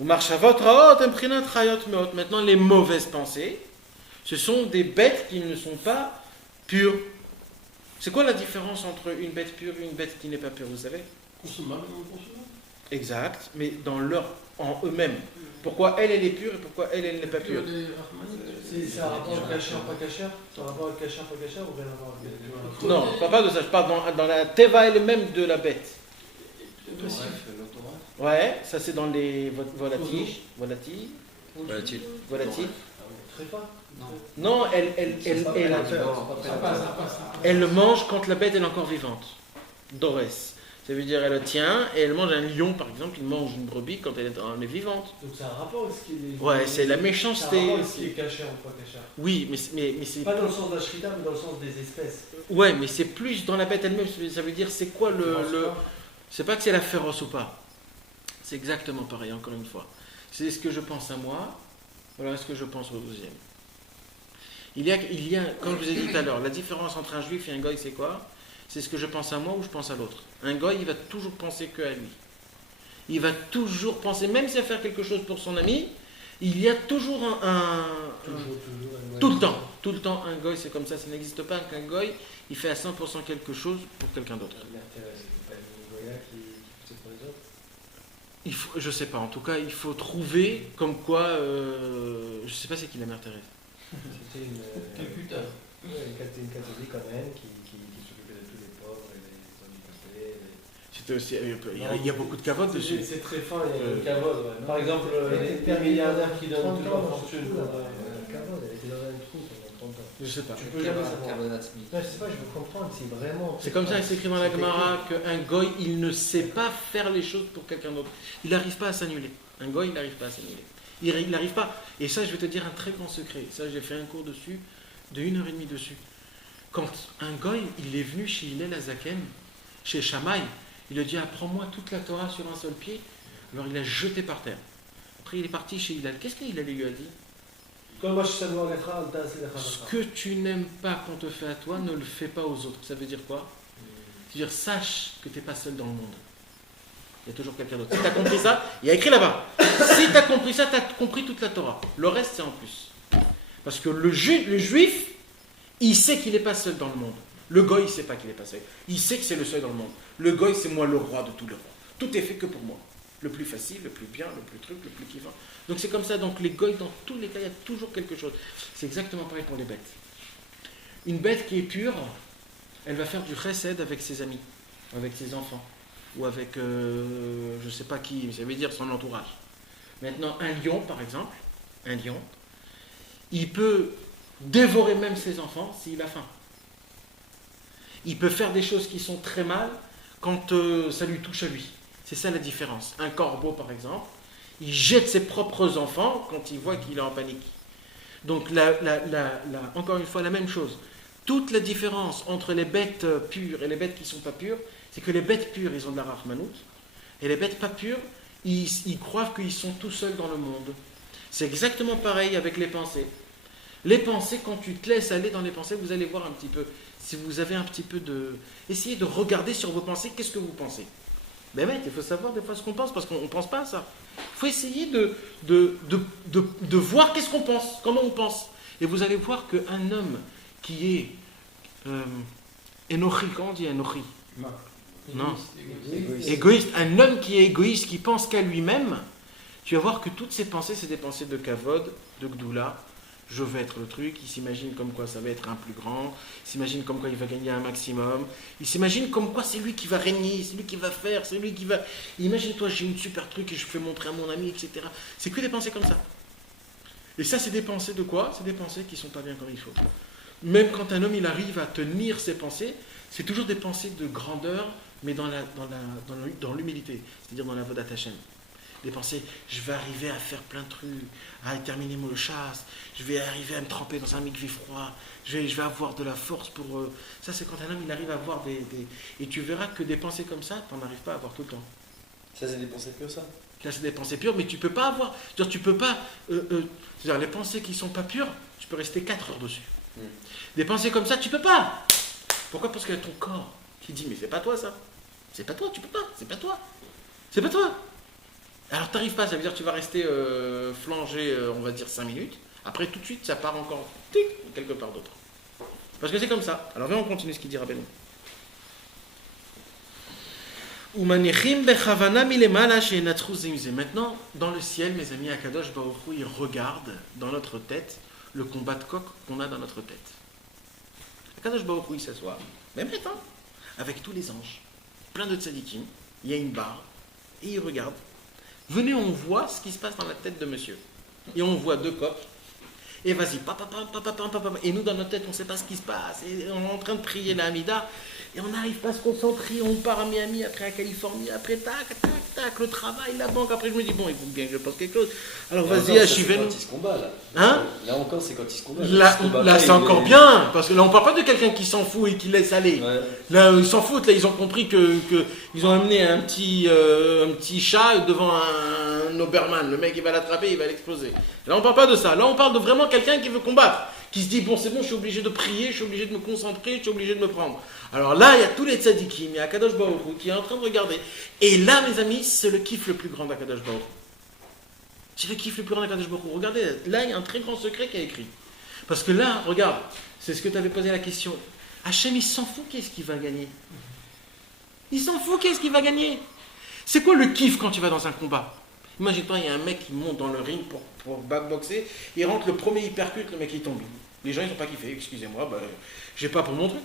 Ou marchavot raot emprinat chayot meot. Maintenant, les mauvaises pensées, ce sont des bêtes qui ne sont pas pures. C'est quoi la différence entre une bête pure et une bête qui n'est pas pure, vous savez? Consommable ou non consommable? Exact, mais en eux-mêmes. Pourquoi elle est pure et pourquoi elle n'est pas pure? C'est un rapport avec cachère, pas cachère? C'est un rapport avec cachère, pas cachère ou rien à voir avec Non, je ne parle pas de ça, je parle dans la teva elle-même de la bête. Ouais, ça c'est dans les volatiles. Volatiles. Trépas? Non, elle le mange quand la bête est encore vivante. Dorès. Ça veut dire elle le tient et elle mange un lion par exemple, il mange une brebis quand elle est vivante. Donc c'est un rapport avec ce qui est... Ouais, c'est la méchanceté. C'est un rapport avec ce qui est cachère ou pas cachère? Oui, mais c'est... Pas dans le sens de la shrita, mais dans le sens des espèces. Ouais, mais c'est plus dans la bête elle-même, ça veut dire c'est quoi C'est pas que c'est la féroce ou pas. C'est exactement pareil, encore une fois. C'est ce que je pense à moi, voilà ce que je pense au deuxième. Il y a, comme je vous ai dit tout à l'heure, la différence entre un juif et un goy, c'est quoi? C'est ce que je pense à moi ou je pense à l'autre. Un goy, il va toujours penser que à lui. Il va toujours penser, même s'il va faire quelque chose pour son ami, il y a toujours tout le temps, un goy, c'est comme ça, ça n'existe pas qu'un goy, il fait à 100% quelque chose pour quelqu'un d'autre. Je sais pas, en tout cas, il faut trouver comme quoi, je sais pas c'est qui la mère Thérèse. C'était une catholique quand même qui s'occupait de tous les pauvres et les handicapés. C'était aussi, il y a beaucoup de cavotes dessus. C'est très fin, il y a une cavote. Ouais. Par exemple, les pères milliardaires qui donnent toute leur fortune. Cavote, elle était dans un trou pendant 30 ans. Je sais pas. Tu peux jamais savoir. Non, je sais pas, je veux comprendre, c'est vraiment. C'est comme ça, c'est écrit dans la Gemara qu'un goy, il ne sait pas faire les choses pour quelqu'un d'autre. Il n'arrive pas à s'annuler. Un goy, il n'arrive pas à s'annuler. Il n'arrive pas. Et ça, je vais te dire un très grand secret. Ça, j'ai fait un cours dessus, de 1h30 dessus. Quand un goy, il est venu chez Hillel Azaken, chez Shammai, il a dit apprends-moi toute la Torah sur un seul pied. Alors il a jeté par terre. Après, il est parti chez Hillel. Qu'est-ce qu'Hillel lui a dit? Ce que tu n'aimes pas qu'on te fait à toi, ne le fais pas aux autres. Ça veut dire quoi? C'est-à-dire, sache que tu n'es pas seul dans le monde. Il y a toujours quelqu'un d'autre. Si tu as compris ça, il y a écrit là-bas. Si tu as compris ça, tu as compris toute la Torah. Le reste, c'est en plus. Parce que le juif, il sait qu'il n'est pas seul dans le monde. Le goy, il ne sait pas qu'il n'est pas seul. Il sait que c'est le seul dans le monde. Le goy, c'est moi le roi de tous les rois. Tout est fait que pour moi. Le plus facile, le plus bien, le plus truc, le plus kiffant. Donc c'est comme ça. Donc les goy, dans tous les cas, il y a toujours quelque chose. C'est exactement pareil pour les bêtes. Une bête qui est pure, elle va faire du chesed avec ses amis, avec ses enfants. Ou avec, je ne sais pas qui, mais ça veut dire son entourage. Maintenant, un lion, par exemple, il peut dévorer même ses enfants s'il a faim. Il peut faire des choses qui sont très mal quand ça lui touche à lui. C'est ça la différence. Un corbeau, par exemple, il jette ses propres enfants quand il voit qu'il est en panique. Donc, encore une fois, la même chose. Toute la différence entre les bêtes pures et les bêtes qui ne sont pas pures, c'est que les bêtes pures, ils ont de la rachmanout, et les bêtes pas pures, ils croient qu'ils sont tout seuls dans le monde. C'est exactement pareil avec les pensées. Les pensées, quand tu te laisses aller dans les pensées, vous allez voir un petit peu, si vous avez un petit peu de... Essayez de regarder sur vos pensées, qu'est-ce que vous pensez? Ben mec, il faut savoir des fois ce qu'on pense, parce qu'on ne pense pas à ça. Il faut essayer de voir qu'est-ce qu'on pense, comment on pense. Et vous allez voir qu'un homme qui est Enochi, comment on dit Enochi? Non. Égoïste. Un homme qui est égoïste, qui pense qu'à lui-même, tu vas voir que toutes ses pensées, c'est des pensées de kavod, de gdoula. Je vais être le truc. Il s'imagine comme quoi ça va être un plus grand. Il s'imagine comme quoi il va gagner un maximum. Il s'imagine comme quoi c'est lui qui va régner, c'est lui qui va faire, c'est lui qui va... Imagine-toi, j'ai une super truc et je fais montrer à mon ami, etc. C'est que des pensées comme ça. Et ça, c'est des pensées de quoi? C'est des pensées qui ne sont pas bien comme il faut. Même quand un homme, il arrive à tenir ses pensées, c'est toujours des pensées de grandeur, mais dans l'humilité, c'est-à-dire dans la vodat Hashem. Des pensées, je vais arriver à faire plein de trucs, à terminer mon chasse, je vais arriver à me tremper dans un mikvé froid, je vais avoir de la force pour... Ça, c'est quand un homme, il arrive à avoir des... Et tu verras que des pensées comme ça, tu n'en arrives pas à avoir tout le temps. Ça, c'est des pensées pures, ça? Là, c'est des pensées pures, mais tu peux pas avoir... C'est-à-dire, tu peux pas... c'est-à-dire, les pensées qui sont pas pures, tu peux rester 4 heures dessus. Des pensées comme ça, tu peux pas. Pourquoi? Parce qu'il y a ton corps qui dit, mais c'est pas toi ça. C'est pas toi, tu peux pas, c'est pas toi. C'est pas toi. Alors t'arrives pas, ça veut dire que tu vas rester flangé, on va dire 5 minutes. Après tout de suite, ça part encore tic, quelque part d'autre. Parce que c'est comme ça. Alors viens, on continue ce qu'il dit Rabbeinu. Maintenant, dans le ciel, mes amis, Akadosh Baruch Hu, il regarde dans notre tête le combat de coq qu'on a dans notre tête. Akadosh Baruch Hu, il s'assoit, même maintenant, avec tous les anges, plein de tzadikim, il y a une barre, et il regarde. Venez, on voit ce qui se passe dans la tête de monsieur. Et on voit 2 coqs. Et vas-y, papa. Et nous, dans notre tête, on ne sait pas ce qui se passe. Et on est en train de prier la Hamida. Et on n'arrive pas à se concentrer. On part à Miami, après à Californie, après tac, le travail, la banque. Après, je me dis, bon, il faut bien que je pense quelque chose. Alors vas-y, achivez-nous. C'est quand il se combat, là. Hein? Là encore, c'est quand il se combat. Là, c'est encore bien. Parce que là, on ne parle pas de quelqu'un qui s'en fout et qui laisse aller. Ouais. Là, ils s'en foutent. Là, ils ont compris qu'ils ont amené un petit chat devant un Oberman. Le mec, il va l'attraper, il va l'exploser. Là, on ne parle pas de ça. Là, on parle de vraiment quelqu'un qui veut combattre. Qui se dit, bon, c'est bon, je suis obligé de prier, je suis obligé de me concentrer, je suis obligé de me prendre. Alors là, il y a tous les tzadikim, il y a Akadosh Baruch Hu qui est en train de regarder. Et là, mes amis, c'est le kiff le plus grand d'Akadosh Baruch Hu. C'est le kiff le plus grand d'Akadosh Baruch Hu. Regardez, là, il y a un très grand secret qui est écrit. Parce que là, regarde, c'est ce que tu avais posé la question. Hachem, il s'en fout, qu'est-ce qu'il va gagner? Il s'en fout, qu'est-ce qu'il va gagner? C'est quoi le kiff quand tu vas dans un combat? Imagine-toi, il y a un mec qui monte dans le ring pour backboxer, il rentre le premier hypercute, le mec il tombe. Les gens ils n'ont pas kiffé, excusez-moi, j'ai pas pour mon truc.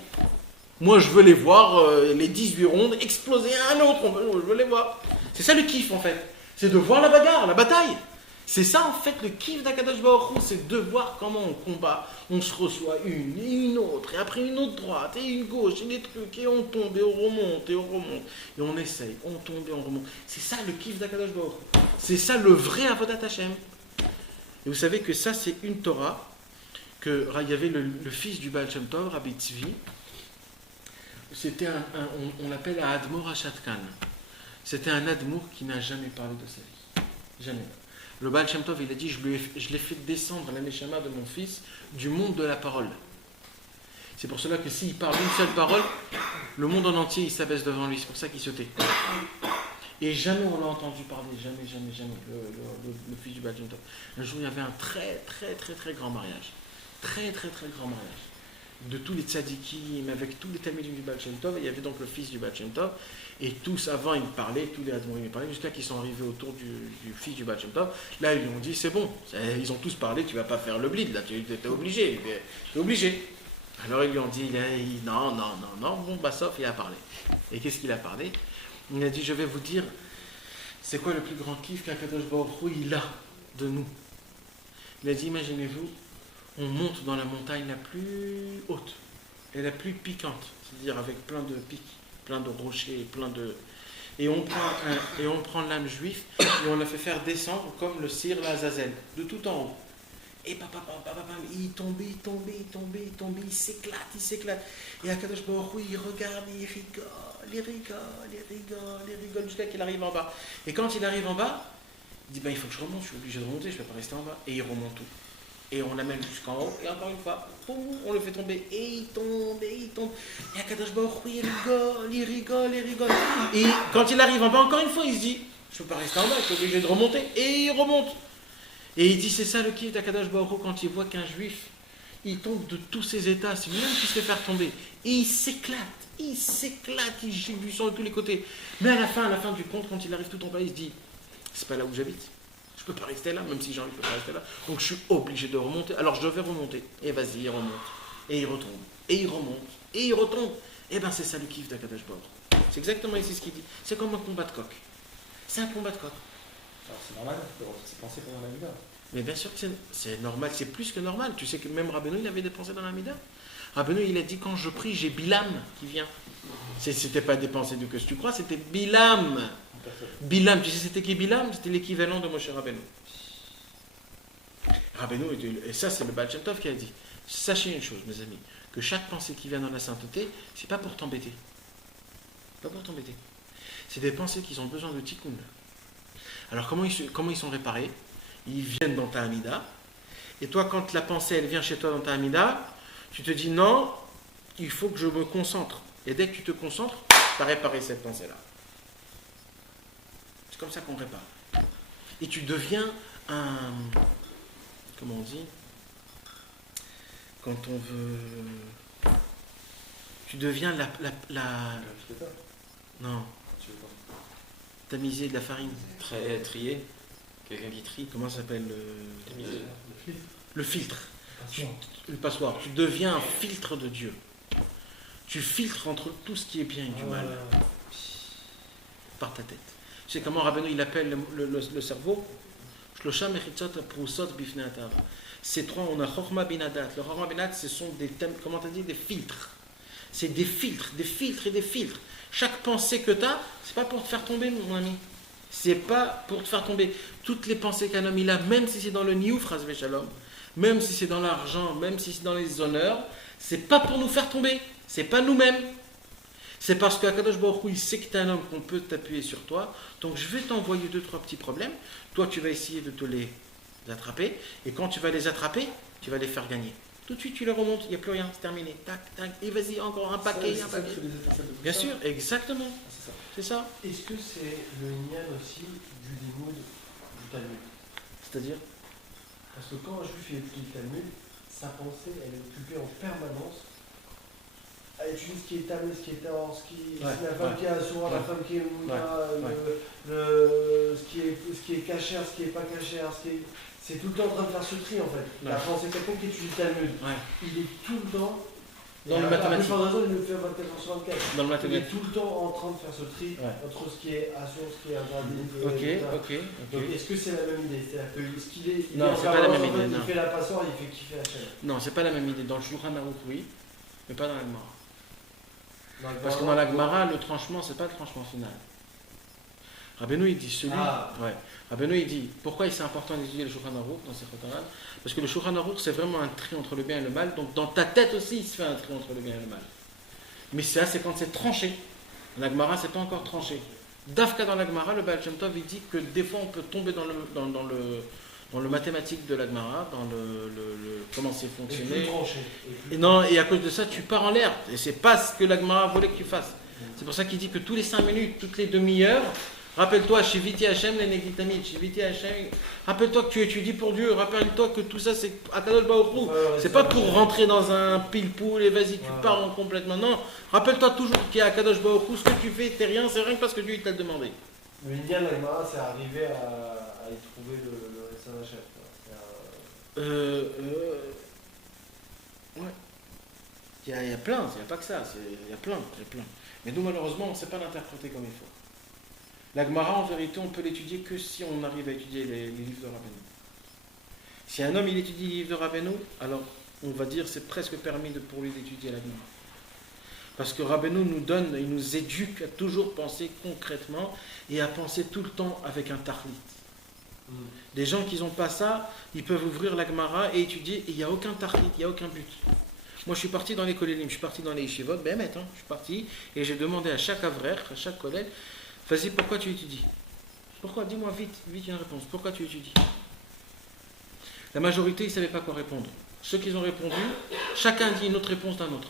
Moi je veux les voir, les 18 rondes, exploser un autre, je veux les voir. C'est ça le kiff en fait, c'est de voir la bagarre, la bataille. C'est ça en fait le kiff d'Akadosh Baruch Hu, c'est de voir comment on combat. On se reçoit une et une autre, et après une autre droite, et une gauche, et des trucs, et on tombe, et on remonte, et on remonte. Et on essaye, on tombe, et on remonte. C'est ça le kiff d'Akadosh Baruch Hu. C'est ça le vrai Avodat Hashem. Et vous savez que ça c'est une Torah, que il y avait le fils du Baal Shem Tov, Rabbi Tzvi. C'était on l'appelle un Admor Ashatkan. C'était un Admour qui n'a jamais parlé de sa vie. Jamais. Le Baal Shem Tov, il a dit, je l'ai fait descendre la Neshama de mon fils du monde de la parole. C'est pour cela que s'il parle d'une seule parole, le monde en entier, il s'abaisse devant lui. C'est pour ça qu'il se tait. Et jamais on l'a entendu parler, jamais, le fils du Baal Shem Tov. Un jour, il y avait un très grand mariage. Très grand mariage. De tous les tzadikim, avec tous les talmidim du Baal Shem Tov, il y avait donc le fils du Baal Shem Tov, et tous avant ils parlaient, tous les admorim ils parlaient, jusqu'à qu'ils sont arrivés autour du fils du Baal Shem Tov. Là ils lui ont dit c'est bon, ils ont tous parlé, tu vas pas faire le bleed, là tu es obligé, tu es obligé. Alors ils lui ont dit non, bon bah sauf il a parlé. Et qu'est-ce qu'il a parlé? Il a dit je vais vous dire, c'est quoi le plus grand kiff qu'Akadosh Baruch Hu il a de nous. Il a dit imaginez-vous, on monte dans la montagne la plus haute et la plus piquante, c'est-à-dire avec plein de pics, plein de rochers, et on prend l'âme juif et on la fait faire descendre comme le cire la Azazel, de tout en haut. Et il tombe, il s'éclate. Et Akadosh Baruch Hu, il regarde, il rigole jusqu'à qu'il arrive en bas. Et quand il arrive en bas, il dit il faut que je remonte, je suis obligé de remonter, je ne vais pas rester en bas. Et il remonte tout. Et on l'amène jusqu'en haut, et encore une fois, on le fait tomber, et il tombe. Et Akadosh Baruch Hu, il rigole. Et quand il arrive en bas, encore une fois, il se dit, je ne peux pas rester en bas, je suis obligé de remonter, et il remonte. Et il dit, c'est ça le kiff d'Akadosh Baruch Hu, quand il voit qu'un juif, il tombe de tous ses états, c'est lui-même qui se fait faire tomber. Et il s'éclate, il gît du sang de tous les côtés. Mais à la fin du compte, quand il arrive tout en bas, il se dit, c'est pas là où j'habite. Je ne peux pas rester là, même si j'ai envie, je ne peux pas rester là. Donc je suis obligé de remonter. Alors je vais remonter. Et vas-y, il remonte. Et il retombe. Et il remonte. Et il retombe. Et bien c'est ça le kiff d'Akadosh Baruch Hu. C'est exactement ici ce qu'il dit. C'est comme un combat de coq. C'est un combat de coq. Alors c'est normal, c'est pensé pendant la Mida. Mais bien sûr que c'est normal, c'est plus que normal. Tu sais que même Rabbeinu, il avait dépensé dans la Mida. Rabbeinu, il a dit, quand je prie, j'ai Bilam qui vient. C'était pas dépensé de que tu crois, c'était Bilam. Bilam, tu sais c'était qui Bilam? C'était l'équivalent de Moshe Rabbeinu. Et ça c'est le Baal Shem Tov qui a dit. Sachez une chose, mes amis, que chaque pensée qui vient dans la sainteté, c'est pas pour t'embêter. Pas pour t'embêter. C'est des pensées qui ont besoin de tikkun. Alors comment ils sont réparés? Ils viennent dans ta Hamida, et toi quand la pensée elle vient chez toi dans ta Hamida, tu te dis non, il faut que je me concentre. Et dès que tu te concentres, tu as réparé cette pensée-là. C'est comme ça qu'on répare. et tu deviens un... Comment on dit? Quand on veut... Tu deviens non, tamiser de la farine. Trier. Quelqu'un qui trie, comment ça s'appelle le filtre. Le passoire. Tu deviens un filtre de Dieu. Tu filtres entre tout ce qui est bien et du mal. Par ta tête. Tu sais comment Rabbeinu il appelle le cerveau? Shloshah mechitzot prusot bifnei atav. Ces trois, on a Chorma Binadat. Le Chorma Binadat, ce sont des thèmes, comment tu as dit, des filtres. C'est des filtres et des filtres. Chaque pensée que tu as, c'est pas pour te faire tomber, mon ami. C'est pas pour te faire tomber. Toutes les pensées qu'un homme il a, même si c'est dans le niouf, Razvé Shalom, même si c'est dans l'argent, même si c'est dans les honneurs, c'est pas pour nous faire tomber. C'est pas nous-mêmes. C'est parce qu'Akadosh Baruch Hu, il sait que tu es un homme qu'on peut t'appuyer sur toi. Donc je vais t'envoyer 2-3 petits problèmes. Toi, tu vas essayer de te les attraper. Et quand tu vas les attraper, tu vas les faire gagner. Tout de suite, tu les remontes, il n'y a plus rien, c'est terminé. Tac, tac, et vas-y, encore un paquet, un paquet. Bien sûr, exactement. C'est ça. Est-ce que c'est le nian aussi du limoud du Talmud? C'est-à-dire? Parce que quand un juif étudie le Talmud, sa pensée, elle est occupée en permanence à étudier ce qui est Talmud, ce qui est Taor, ce qui est la femme qui est Asura, la femme qui est Mouna, ce qui est cachère, ce qui est pas cachère, c'est tout le temps en train de faire ce tri en fait. La pensée, quelqu'un qui étudie le Talmud, il est tout le temps. Dans le mathématique. La plupart des il le fait 24 sur 24. Dans le mathématique. Il est tout le temps en train de faire ce tri entre ce qui est Assur, ce qui est interdit. Ok. Donc est-ce que c'est la même idée? C'est-à-dire que ce qu'il est. Non, c'est pas la même idée. Il fait la passoire, il fait kiffer la chaîne. Non, c'est pas la même idée. Dans le Shulchan Aruch, oui, mais pas dans la Gemara. Parce que dans la Gemara, le tranchement, c'est pas le tranchement final. Rabbeinu, il dit Rabbeinu, il dit pourquoi c'est important d'étudier le Shulchan Aruch dans ses Chotanal? Parce que le Shulchan Aruch, c'est vraiment un tri entre le bien et le mal. Donc dans ta tête aussi, il se fait un tri entre le bien et le mal. Mais ça, c'est quand c'est tranché. La Gemara, c'est pas encore tranché. Dafka dans la Gemara, le Baal Shem Tov, il dit que des fois, on peut tomber dans le mathématique de la Gemara, dans le comment c'est fonctionné. Et à cause de ça, tu pars en l'air. Et c'est pas ce que la Gemara voulait que tu fasses. C'est pour ça qu'il dit que tous les 5 minutes, toutes les demi-heures, rappelle-toi, Shiviti Hashem, l'Enegitamid, Shiviti Hashem, rappelle-toi que tu étudies pour Dieu, rappelle-toi que tout ça c'est Akadosh Baruch Hu. C'est pas pour rentrer dans un pile-poule et vas-y, tu pars complètement. Non, rappelle-toi toujours qu'il y a Akadosh Baruch Hu, ce que tu fais, c'est rien parce que Dieu t'a demandé. Le Indian, la Gemara, c'est arriver à y trouver le Ressan Hachem. Ouais. Il y a plein, il n'y a pas que ça, il y a plein. Mais nous, malheureusement, on ne sait pas l'interpréter comme il faut. La Gemara, en vérité, on peut l'étudier que si on arrive à étudier les livres de Rabbeinu. Si un homme il étudie les livres de Rabbeinu, alors on va dire c'est presque permis pour lui d'étudier la Gemara. Parce que Rabbeinu nous donne, il nous éduque à toujours penser concrètement et à penser tout le temps avec un tahlit. Des gens qui n'ont pas ça, ils peuvent ouvrir la Gemara et étudier et il n'y a aucun tahlit, il n'y a aucun but. Moi, je suis parti dans les kolélim, je suis parti dans les yeshivot, je suis parti et j'ai demandé à chaque avrer, à chaque collègue, vas-y, pourquoi tu étudies? Pourquoi? Dis-moi vite une réponse. Pourquoi tu étudies? La majorité, ils ne savaient pas quoi répondre. Ceux qui ont répondu, chacun dit une autre réponse d'un autre.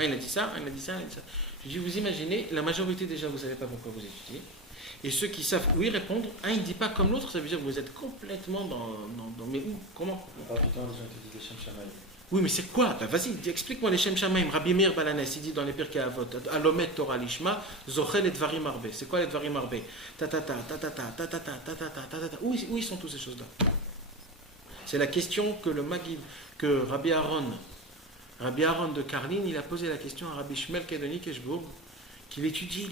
Il a dit ça, il a dit ça, il a dit ça. Je dis, vous imaginez, la majorité déjà, vous ne savez pas pourquoi vous étudiez. Et ceux qui savent oui répondre, il ne dit pas comme l'autre, ça veut dire que vous êtes complètement dans mais où? Comment? La plupart du temps, les gens te disent les Shem Shamaï. Oui, mais c'est quoi? Vas-y, explique-moi les Shem Shamaim. Rabbi Meir Balanes, il dit dans les Pirkei Avot, Alomet Torah Lishma, Zochel et Dvarim Arbe. C'est quoi les Dvarim Arbe? Où ils sont toutes ces choses-là? C'est la question que le Maguid, que Rabbi Aaron de Karlin, il a posé la question à Rabbi Shmuel Kedoni Keshbourg, qu'il étudiait. Et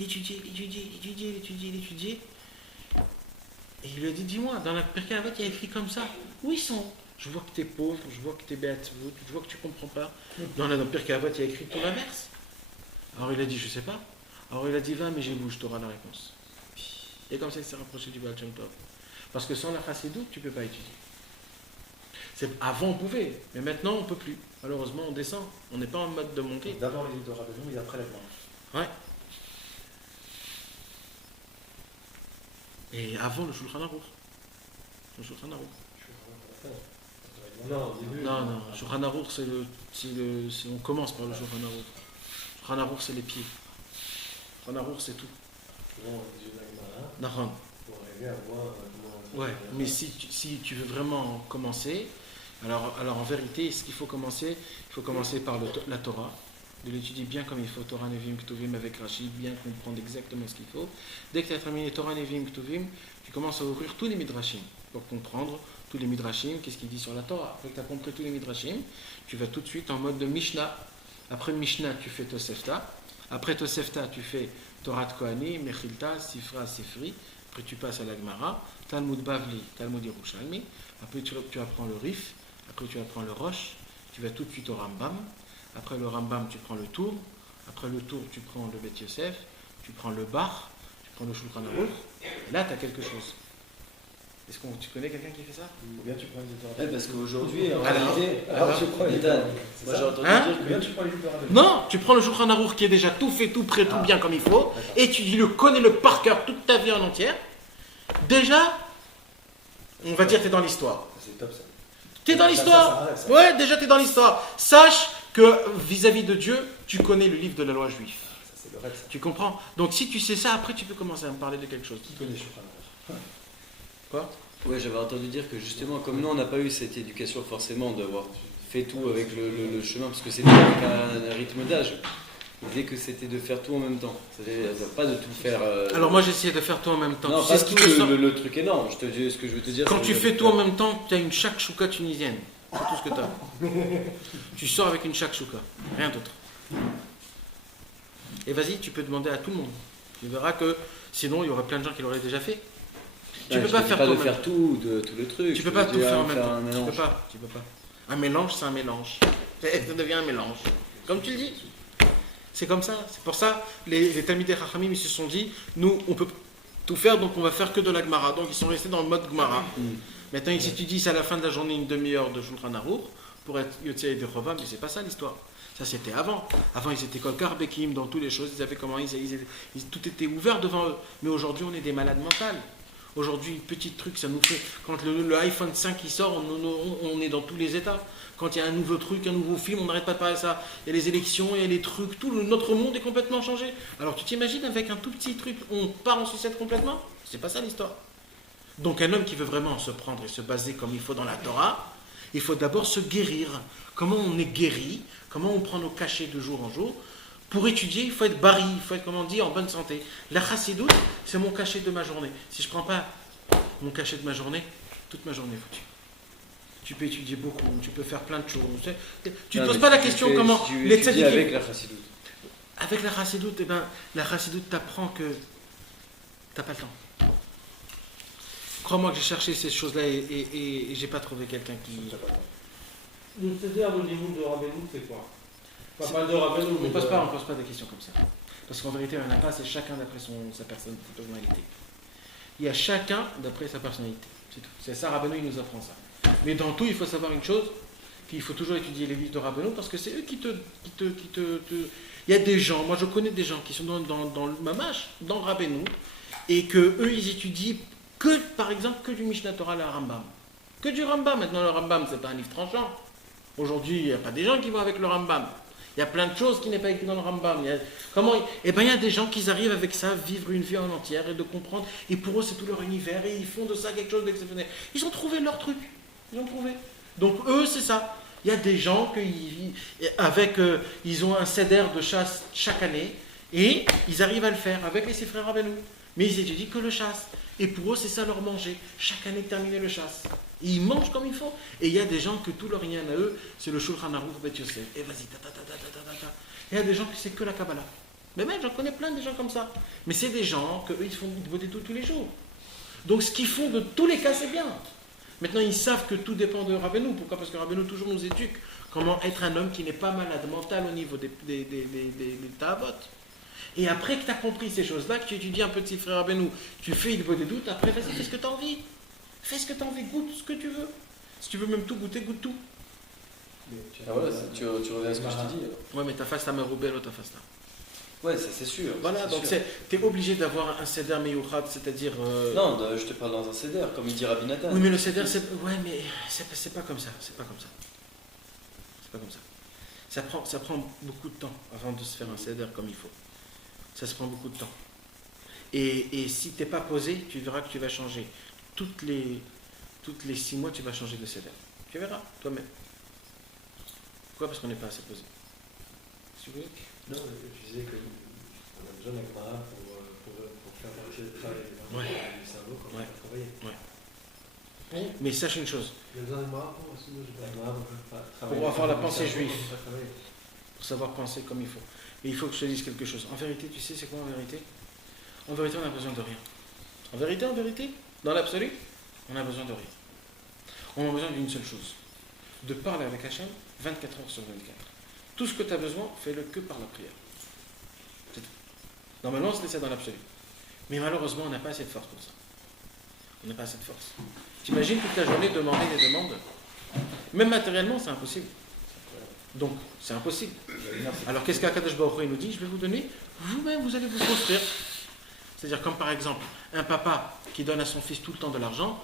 il lui a dit, dis-moi, dans la Pirkei Avot, il y a écrit comme ça. Où ils sont? Je vois que tu es pauvre, je vois que tu es bête, je vois que tu ne comprends pas. Dans la Pirkei Avot, il y a écrit tout l'inverse. Alors il a dit, je ne sais pas. Alors il a dit, va, mais j'ai bouge, tu auras la réponse. Et comme ça, il s'est rapproché du Baal Shem Tov. Parce que sans la Chassidoute, tu ne peux pas étudier. Avant, on pouvait, mais maintenant, on ne peut plus. Malheureusement, on descend. On n'est pas en mode de montée. D'abord les livres de Rabbeinu et après la Gemara. Ouais. Et avant le Shulchan Aruch. Non, au début. Non, Shulchan Aruch, on commence par le Shulchan Aruch. Shulchan Aruch, c'est les pieds. Shulchan Aruch, c'est tout. Bon, les yeux de la Gemara, Nahon. pour arriver arriver à voir comment. Ouais, mais si tu veux vraiment commencer, alors en vérité, ce qu'il faut commencer, il faut commencer par la Torah, de l'étudier bien comme il faut, Torah Nevim Ktuvim avec Rachid, bien comprendre exactement ce qu'il faut. Dès que tu as terminé Torah Nevim Ktuvim, tu commences à ouvrir tous les midrashim pour comprendre tous les midrashim, qu'est-ce qu'il dit sur la Torah. Après que tu as compris tous les midrashim, tu vas tout de suite en mode de Mishnah. Après Mishnah, tu fais Tosefta. Après Tosefta, tu fais Torah de Kohanim, Mechilta, Sifra, Sifri. Après, tu passes à la Gemara, Talmud Bavli, Talmud Yerushalmi. Après, tu apprends le Rif. Après, tu apprends le Rosh. Tu vas tout de suite au Rambam. Après le Rambam, tu prends le Tour. Après le Tour, tu prends le Bet Yosef. Tu prends le Bar. Tu prends le Shulchan Aruch. Et là, tu as quelque chose. Est-ce que tu connais quelqu'un qui fait ça? Ou bien tu prends les Torah. Ouais, parce qu'aujourd'hui, en Alors, réalité, tu prends les Ethan, C'est moi ça j'ai entendu Hein dire Ou que bien tu prends les Torah. Non, tu prends le Shulchan Aruch qui est déjà tout fait, tout prêt, tout bien comme il faut. Et tu le connais le par cœur toute ta vie en entière. Déjà, on va dire, tu es dans l'histoire. C'est top ça. Tu es dans Ça l'histoire. arrête, ça. Ouais, déjà, tu es dans l'histoire. Sache que vis-à-vis de Dieu, tu connais le livre de la loi juive. Ça, c'est le rêve ça. Tu comprends? Donc, si tu sais ça, après, tu peux commencer à me parler de quelque chose. Qui connaît Shulchan Aruch? Quoi? ouais, j'avais entendu dire que justement, comme nous on n'a pas eu cette éducation forcément d'avoir fait tout avec le chemin, parce que c'était avec un rythme d'âge. Il disait que c'était de faire tout en même temps. C'est-à-dire pas de tout faire. Alors, moi, j'essayais de faire tout en même temps. non, Tu pas sais ce qui tout te sort? le truc énorme. Je te dis ce que je veux te dire. Quand c'est tu de fais tout faire- en même temps, tu as une shakshuka tunisienne. C'est tout ce que tu as. Tu sors avec une shakshuka. Rien d'autre. Et vas-y, tu peux demander à tout le monde. Tu verras que sinon, il y aurait plein de gens qui l'auraient déjà fait. Tu Ouais, peux je pas te dis faire pas tout de en même faire temps. tout le truc. Tu peux Je pas te tout dis, faire en ah, même faire temps. un Tu mélange. peux pas. Tu peux pas. Un mélange, c'est un mélange. Ça devient un mélange. Comme tu le dis. C'est comme ça. C'est pour ça, les Talmidei Chachamim, ils se sont dit, nous, on peut tout faire, donc on va faire que de la Gemara. Donc ils sont restés dans le mode Gemara. Maintenant, si tu dis, c'est à la fin de la journée une demi-heure de Shulchan Aruch pour être Yotzei de Chova, mais c'est pas ça l'histoire. Ça, c'était avant. Avant, ils étaient Kolkar Bekim dans toutes les choses. Ils savaient comment tout était ouvert devant eux. Mais aujourd'hui, on est des malades mentales. Aujourd'hui, une petite truc, ça nous fait. Quand le iPhone 5 qui sort, on est dans tous les états. Quand il y a un nouveau truc, un nouveau film, on n'arrête pas de parler de ça. Il y a les élections, il y a les trucs, notre monde est complètement changé. Alors tu t'imagines avec un tout petit truc, on part en sucette complètement? C'est pas ça l'histoire. Donc un homme qui veut vraiment se prendre et se baser comme il faut dans la Torah, il faut d'abord se guérir. Comment on est guéri? Comment on prend nos cachets de jour en jour? Pour étudier, il faut être bari, il faut être, comme on dit, en bonne santé. La chassidoute, c'est mon cachet de ma journée. Si je ne prends pas mon cachet de ma journée, toute ma journée est foutue. Tu peux étudier beaucoup, tu peux faire plein de choses. Tu ne Non, poses mais pas la si tu question fais- comment si tu les étudies tzadikim- avec la chassidoute. Avec la chassidoute, eh ben, la chassidoute t'apprend que t'as pas le temps. Crois-moi que j'ai cherché ces choses-là et j'ai pas trouvé quelqu'un qui. Le c'est-à-dire au niveau de Rabbeinu, c'est quoi? Pas de Rabbeinu, On ne pose pas des questions comme ça. Parce qu'en vérité, il n'y en a pas, c'est chacun d'après sa personnalité. Il y a chacun d'après sa personnalité. C'est tout. C'est ça, Rabbeinu, il nous apprend ça. Mais dans tout, il faut savoir une chose, qu'il faut toujours étudier les livres de Rabbeinu, parce que c'est eux qui te. Il y a des gens, moi je connais des gens qui sont dans le Mamash, dans Rabbeinu, et que eux, ils étudient que, par exemple, que du Mishnah Torah, le Rambam. Que du Rambam. Maintenant, le Rambam, c'est pas un livre tranchant. Aujourd'hui, il n'y a pas des gens qui vont avec le Rambam. Il y a plein de choses qui n'est pas écrit dans le Rambam. Il y a des gens qui arrivent avec ça, vivre une vie en entière et de comprendre. Et pour eux, c'est tout leur univers. Et ils font de ça quelque chose d'exceptionnel. Ils ont trouvé leur truc. Ils ont trouvé. Donc eux, c'est ça. Il y a des gens ils ont un seder de chasse chaque année. Et ils arrivent à le faire avec les frères Rabbeinu. Mais ils étudient que le chasse. Et pour eux, c'est ça leur manger. Chaque année, terminer le chasse. Et ils mangent comme il faut. Et il y a des gens que tout leur rien à eux, c'est le Shulchan Aruch Bet Yosef. Et vas-y, ta. Et il y a des gens qui c'est que la Kabbalah. Mais même, j'en connais plein des gens comme ça. Mais c'est des gens qu'eux, ils font voter tous les jours. Donc ce qu'ils font de tous les cas, c'est bien. Maintenant, ils savent que tout dépend de Rabbeinu. Pourquoi? Parce que Rabbeinu toujours nous éduque comment être un homme qui n'est pas malade mental au niveau des ta'avot. Et après que tu as compris ces choses-là, que tu étudies un peu de ces frères Rabbeinu, tu fais une des doutes, après vas-y, fais ce que tu as envie. Fais ce que tu as envie, goûte ce que tu veux. Si tu veux même tout goûter, goûte tout. Ah voilà, tu reviens à ce que je te dis. Ouais, mais ta face ta meroubel ou ta face ta. Ouais, ça c'est sûr. Voilà, donc sûr. tu es obligé d'avoir un seder meyouchad, c'est-à-dire. Non, je te parle dans un seder, comme il dit Rabbi Nathan. Oui, mais le seder, ouais, mais c'est pas comme ça. C'est pas comme ça. C'est pas comme ça. Ça prend beaucoup de temps avant de se faire un seder comme il faut. Ça se prend beaucoup de temps. Et si tu n'es pas posé, tu verras que tu vas changer. Toutes les 6 mois, tu vas changer de seder. Tu verras, toi-même. Pourquoi? Parce qu'on n'est pas assez posé. Si vous voulez. Non, je disais qu'on a besoin d'Agmara pour faire marcher le travail du cerveau quand on va travailler. Mais sache une chose. Il y a besoin d'Agmara Pour avoir la pensée juive. Pour savoir penser comme il faut. Mais il faut que je te dise quelque chose. En vérité, tu sais c'est quoi en vérité? En vérité, on n'a besoin de rien. En vérité, dans l'absolu, on a besoin de rien. On a besoin d'une seule chose. De parler avec Hachem 24 heures sur 24. Tout ce que tu as besoin, fais-le que par la prière. C'est tout. Normalement, c'est ça dans l'absolu. Mais malheureusement, on n'a pas assez de force pour ça. On n'a pas assez de force. T'imagines toute la journée demander des demandes? Même matériellement, c'est impossible. Donc, c'est impossible. Alors, qu'est-ce qu'Akadosh Baruch Hu nous dit? Je vais vous donner, vous-même, vous allez vous construire. C'est-à-dire, comme par exemple, un papa qui donne à son fils tout le temps de l'argent,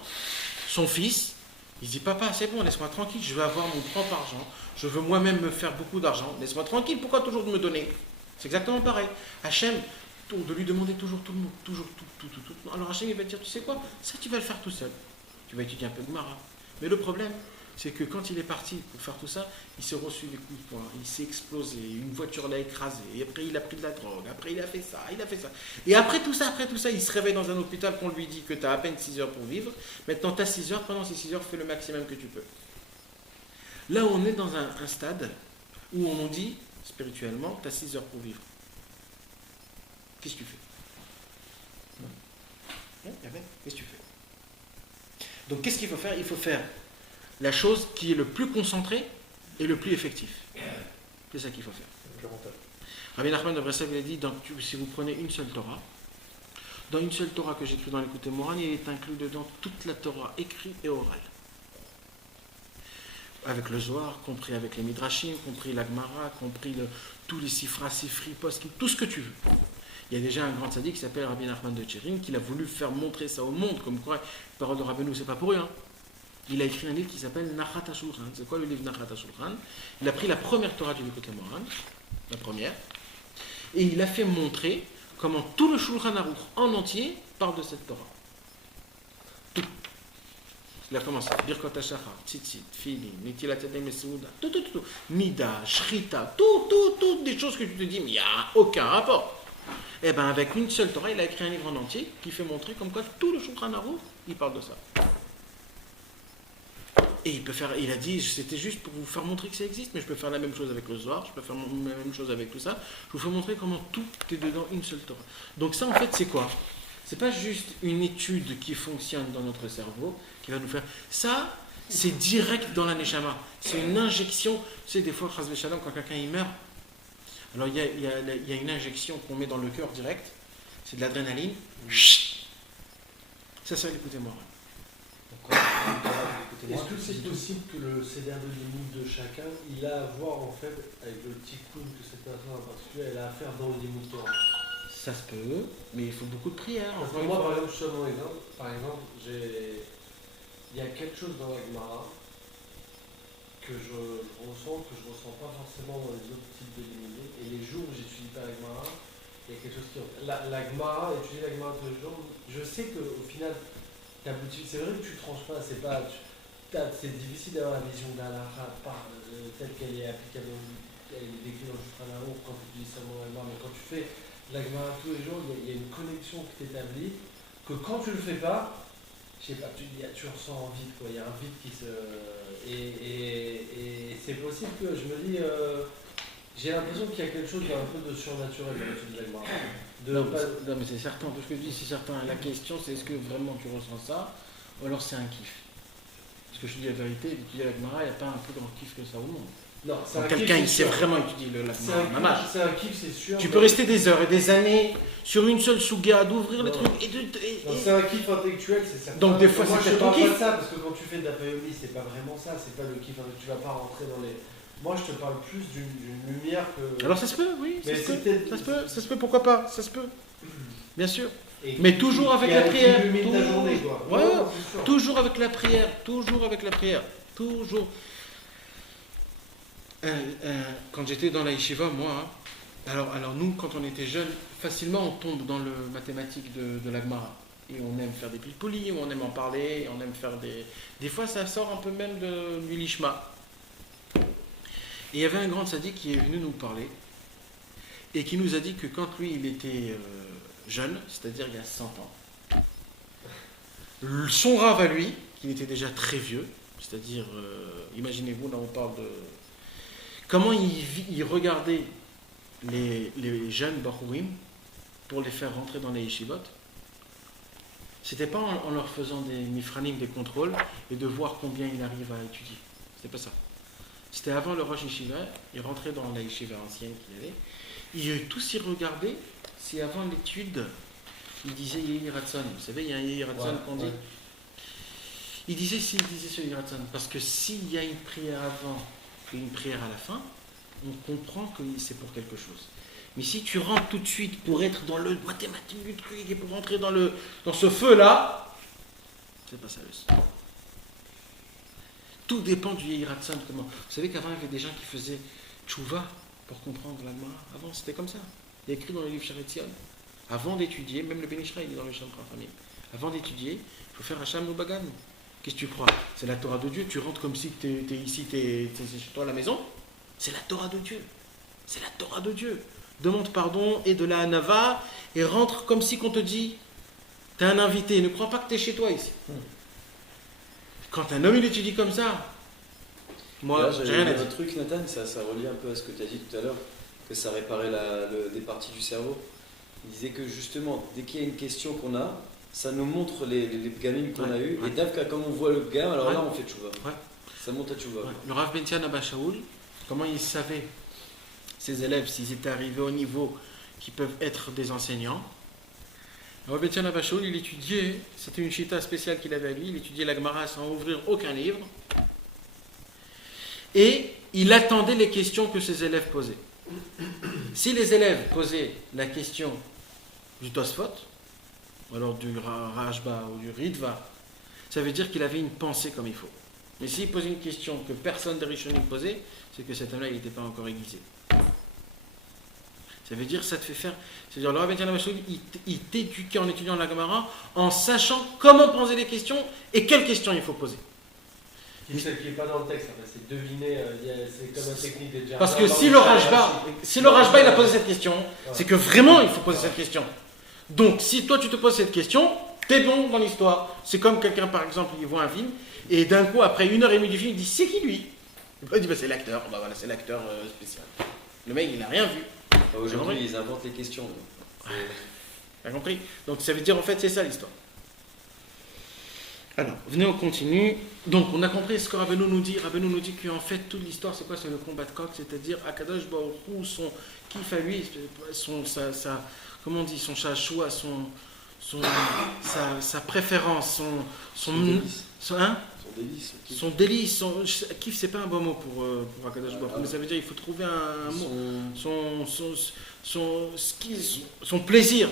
son fils, il dit, papa, c'est bon, laisse-moi tranquille, je veux avoir mon propre argent, je veux moi-même me faire beaucoup d'argent, laisse-moi tranquille, pourquoi toujours me donner? C'est exactement pareil. Hachem, de lui demander toujours tout le monde, toujours tout. Alors Hachem, il va te dire, tu sais quoi, ça tu vas le faire tout seul. Tu vas étudier un peu de Gemara. Mais le problème, c'est que quand il est parti pour faire tout ça, il s'est reçu des coups de poing, il s'est explosé, une voiture l'a écrasé, et après il a pris de la drogue, après il a fait ça. Et après tout ça, il se réveille dans un hôpital qu'on lui dit que tu as à peine 6 heures pour vivre. Maintenant tu as 6 heures, pendant ces 6 heures, fais le maximum que tu peux. Là on est dans un stade où on nous dit, spirituellement, tu as 6 heures pour vivre. Qu'est-ce que tu fais? Qu'est-ce que tu fais? Donc qu'est-ce qu'il faut faire? Il faut faire la chose qui est le plus concentrée et le plus effectif. C'est ça qu'il faut faire. Rabbi Nachman de Breslev il a dit, si vous prenez une seule Torah, dans une seule Torah que j'écris dans l'Écoute Moran, il est inclus dedans toute la Torah écrite et orale. Avec le Zohar, compris avec les Midrashim, compris la Gemara, compris tous les Sifra, Sifri, Poskim, tout ce que tu veux. Il y a déjà un grand tzaddik qui s'appelle Rabbi Nachman de Tcherin, qui a voulu faire montrer ça au monde, comme quoi, la parole de Rabbeinu, c'est pas pour rien. Il a écrit un livre qui s'appelle Nachat HaShulchan. C'est quoi le livre Nachat HaShulchan? Il a pris la première Torah du Likutei Moharan, la première, et il a fait montrer comment tout le Shulchan Aruch en entier parle de cette Torah. Tout. Il a commencé. Birkot HaShachar, Tzitzit, Tfilin, Netilat Yadayim Mesouda, tout. Nida, Shrita, tout des choses que tu te dis, mais il n'y a aucun rapport. Et bien avec une seule Torah, il a écrit un livre en entier qui fait montrer comme quoi tout le Shulchan Aruch, il parle de ça. Et il a dit, c'était juste pour vous faire montrer que ça existe, mais je peux faire la même chose avec le Zohar, je peux faire la même chose avec tout ça. Je vous fais montrer comment tout est dedans une seule Torah. Donc ça, en fait, c'est quoi? C'est pas juste une étude qui fonctionne dans notre cerveau, qui va nous faire... Ça, c'est direct dans la Neshama. C'est une injection. Tu sais, des fois, Chas v'Shalom, quand quelqu'un il meurt, alors il y a une injection qu'on met dans le cœur direct, c'est de l'adrénaline. Ça, écoutez-moi. Est-ce que c'est possible que le Seder de Limoud de chacun, il a à voir en fait avec le tikkun que cette personne en particulier, elle a à faire dans le Limoud Torah? Ça se peut, mais il faut beaucoup de prières. Parce que moi, par exemple, je te donne un exemple. Par exemple, il y a quelque chose dans la Gemara que je ressens, que je ne ressens pas forcément dans les autres types de Limoud. Et les jours où j'étudie pas la Gemara, il y a quelque chose qui... La Gemara, étudier la Gemara tous les jours, je sais qu'au final, c'est vrai que tu ne tranches pas, c'est difficile d'avoir la vision d'Alaha telle qu'elle est applicable, elle est décrite dans le Shulchan Aruch quand tu dis seulement la Gemara, mais quand tu fais la Gemara tous les jours, il y a une connexion qui t'établit, que quand tu ne le fais pas, je sais pas, tu ressens un vide, quoi. Il y a un vide qui se... Et c'est possible que je me dis, j'ai l'impression qu'il y a quelque chose d'un peu de surnaturel dans l'étude de la Gemara. Non, mais c'est certain, tout ce que je dis, c'est certain. La question, c'est est-ce que vraiment tu ressens ça, ou alors c'est un kiff. Parce que je te dis la vérité, d'étudier la Gemara, il n'y a pas un plus grand kiff que ça au monde. Non, c'est un quelqu'un, kiff, il sait vraiment étudier la Gemara. C'est un kiff, c'est sûr. Tu peux rester des heures et des années sur une seule souga, d'ouvrir les trucs c'est un kiff intellectuel, c'est certain. Donc des fois, c'est peut-être ton kiff. Je te parle pas de ça, parce que quand tu fais de la payomi, c'est pas vraiment ça, c'est pas le kiff. Tu vas pas rentrer dans les... Moi, je te parle plus d'une lumière que... Alors ça se peut, oui, ça se peut, pourquoi pas, ça se peut. Bien sûr. Mais toujours avec la prière. Journée, quoi. Ouais, toujours avec la prière. Toujours. Quand j'étais dans la yeshiva, moi, Alors nous, quand on était jeunes, facilement on tombe dans le mathématique de la Gemara. Et on aime faire des pilpolis, on aime en parler, on aime faire des... Des fois, ça sort un peu même du lishma. Et il y avait un grand tzaddik qui est venu nous parler et qui nous a dit que quand lui, il était jeune, c'est-à-dire il y a 100 ans, son rave à lui, qui était déjà très vieux, c'est-à-dire, imaginez-vous, là on parle de... Comment il regardait les jeunes Bachurim pour les faire rentrer dans les yeshivot. C'était pas en leur faisant des mifranim, des contrôles, et de voir combien il arrive à étudier. C'était pas ça. C'était avant le Rosh Yeshiva, il rentrait dans la yeshiva ancienne qu'il avait, il tous y regardaient si avant l'étude, il disait Yehi Ratson. Vous savez, il y a un Yehi Ratson qu'on dit. Il disait ce Yehi Ratson, parce que s'il y a une prière avant et une prière à la fin, on comprend que c'est pour quelque chose. Mais si tu rentres tout de suite pour être dans le mathématique du truc et pour rentrer dans ce feu-là, c'est pas sérieux. Tout dépend du Yehi Ratson. Comment. Vous savez qu'avant, il y avait des gens qui faisaient tchouva pour comprendre la Gemara. Avant, c'était comme ça. Il y a écrit dans le livre Sharetzion. Avant d'étudier, même le Ben Ishra, il est dans le Shem Rachamim. Avant d'étudier, il faut faire Hacham ou Bagan. Qu'est-ce que tu crois? C'est la Torah de Dieu. Tu rentres comme si tu es ici, tu es chez toi à la maison. C'est la Torah de Dieu. C'est la Torah de Dieu. Demande pardon et de la hanava et rentre comme si qu'on te dit tu es un invité. Ne crois pas que tu es chez toi ici. Quand un homme il étudie comme ça, moi j'ai rien à dire. Un truc, Nathan, ça relie un peu à ce que tu as dit tout à l'heure, que ça réparait des parties du cerveau. Il disait que justement, dès qu'il y a une question qu'on a, ça nous montre les gamines qu'on a eues. Et d'Avka, comme on voit le gamin, alors là on fait tchouva. Ça monte à tchouva. Le Rav Bentian Abba Shaul, comment il savait ses élèves s'ils étaient arrivés au niveau qui peuvent être des enseignants. Le Rav Bentian Abba Shaul, il étudiait, c'était une chita spéciale qu'il avait à lui, il étudiait la Gemara sans ouvrir aucun livre. Et il attendait les questions que ses élèves posaient. Si les élèves posaient la question du Tosfot, ou alors du Rashba ou du Ritva, ça veut dire qu'il avait une pensée comme il faut. Mais s'il posait une question que personne des Rishonim posait, c'est que cet homme-là, il n'était pas encore aiguisé. Ça veut dire, ça te fait faire... C'est-à-dire, le Rav Bentian Abba Shaul, il t'éduquait en étudiant la Gemara, en sachant comment poser les questions et quelles questions il faut poser. Et celle qui n'est pas dans le texte, c'est deviner, c'est comme une technique de dire. Parce que si le Rashba il a posé cette question, c'est que vraiment il faut poser cette question. Donc si toi tu te poses cette question, t'es bon dans l'histoire. C'est comme quelqu'un par exemple, il voit un film, et d'un coup après 1h30 du film, il dit c'est qui lui? Il dit c'est l'acteur, voilà, c'est l'acteur spécial. Le mec il n'a rien vu. Aujourd'hui ils inventent les questions. T'as compris? Donc ça veut dire en fait c'est ça l'histoire. Alors, venez, on continue. Donc, on a compris ce que Rabbeinu nous dit. Rabbeinu nous dit qu'en fait, toute l'histoire, c'est quoi? C'est le combat de coq, c'est-à-dire Akadosh Baruch Hu, son kiff à lui, comment on dit, son chachoua, sa préférence, son délice. Son kiff, c'est pas un bon mot pour Akadosh Baruch Hu, mais ça veut dire qu'il faut trouver un mot. Son plaisir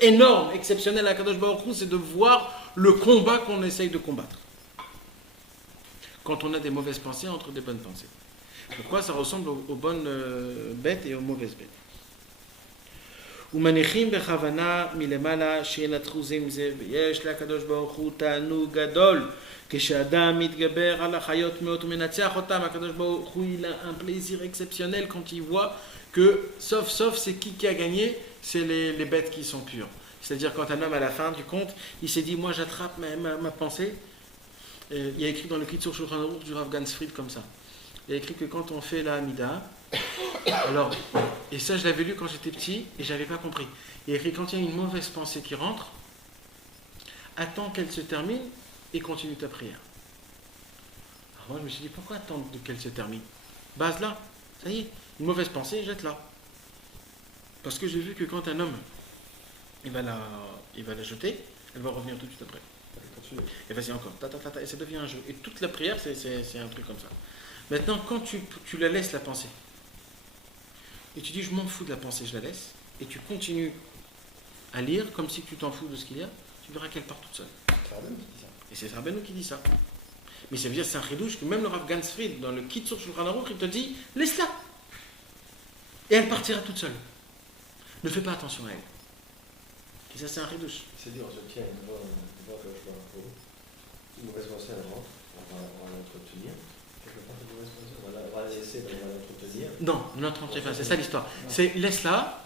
énorme, exceptionnel à Akadosh Baruch Hu, c'est de voir le combat qu'on essaye de combattre. Quand on a des mauvaises pensées entre des bonnes pensées. Pourquoi ça ressemble aux bonnes bêtes et aux mauvaises bêtes. ומניחים בכוונה מלמעלה שינתחו זה עם זה, ויש לקדוש ברוך הוא תענוג גדול כשאדם מתגבר על החיות מאוד ומנצח אותם. הקדוש ברוך הוא il a un plaisir exceptionnel quand il voit que sauf c'est qui a gagné, c'est les bêtes qui sont pures. C'est-à-dire quand un homme à la fin du compte, il s'est dit moi j'attrape ma pensée. Il y a écrit dans le Kitzur Shulchan Aruch du Rav Gansfried comme ça. Il y a écrit que quand on fait la Hamida, alors, et ça je l'avais lu quand j'étais petit et j'avais pas compris. Il y a écrit quand il y a une mauvaise pensée qui rentre, attends qu'elle se termine et continue ta prière. Alors moi je me suis dit pourquoi attendre qu'elle se termine? Base là, ça y est, une mauvaise pensée, jette-la. Parce que j'ai vu que quand un homme il va la jeter, elle va revenir tout de suite après. Et vas-y encore, et ça devient un jeu. Et toute la prière, c'est un truc comme ça. Maintenant, quand tu la laisses la pensée, et tu dis je m'en fous de la pensée, je la laisse, et tu continues à lire comme si tu t'en fous de ce qu'il y a, tu verras qu'elle part toute seule. Et c'est Rabbeinu qui dit ça. Mais ça veut dire c'est un chidouche que même le Rav Gansfried, dans le Kitzur Shulchan Aruch, il te dit laisse-la. Et elle partira toute seule. Ne fais pas attention à elle. Et ça, c'est un ridouche. C'est dur, je tiens devant que je vois un peu. Une mauvaise pensée, elle rentre, on va l'entretenir. Quelque part, une mauvaise pensée, on va la laisser, on va l'entretenir. Non, ne l'entretien pas, c'est ça l'histoire. C'est laisse-la,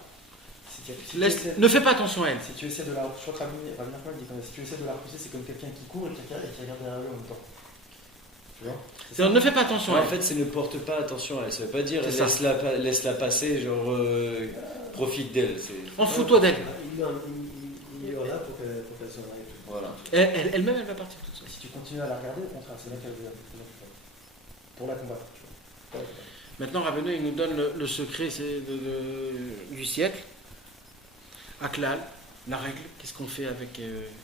Si ne fais pas attention à elle. tu essaies de la repousser, je crois que Rabbi Nachman dit comme ça, si tu essaies de la repousser, c'est comme quelqu'un qui court et qui regarde derrière lui en même temps. Tu vois? C'est-à-dire, ne fais pas attention à En elle. fait, c'est ne porte pas attention à elle. Ça veut pas dire C'est ça. laisse-la passer, genre profite d'elle. En fous-toi d'elle. Il est là pour qu'elle s'en aille. Voilà. Elle-même, elle va partir toute seule. Si tu continues à la regarder, au contraire, c'est là qu'elle devient pour la combattre. Tu vois. Pour la combattre. Maintenant, Rabbeinu, il nous donne le secret du siècle. Aklal, la règle, qu'est-ce qu'on fait avec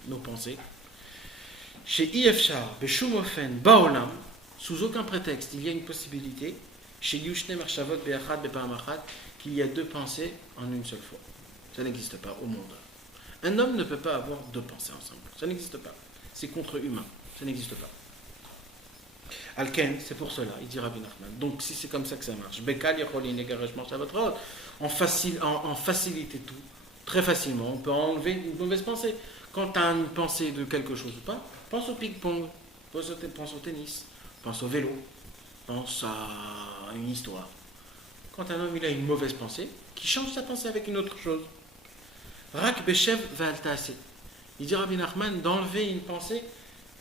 nos pensées. Chez Ifshar, Beshum Ofen, Baolam, sous aucun prétexte, il y a une possibilité, chez Yushne Marshavot Beachad Beparamachat, qu'il y a deux pensées en une seule fois. Ça n'existe pas au monde. Un homme ne peut pas avoir deux pensées ensemble. Ça n'existe pas. C'est contre-humain. Ça n'existe pas. Alken, c'est pour cela, il dit Rabbi Nachman. Donc, si c'est comme ça que ça marche, Bekal Yecholin Egaresh Marshavot, en faciliter tout, très facilement, on peut enlever une mauvaise pensée. Quand tu as une pensée de quelque chose ou pas, pense au ping-pong, pense au tennis, pense au vélo, pense à une histoire. Quand un homme il a une mauvaise pensée, qu'il change sa pensée avec une autre chose. Rak Beshev Valtase. Il dit Rabbi Nachman, d'enlever une pensée,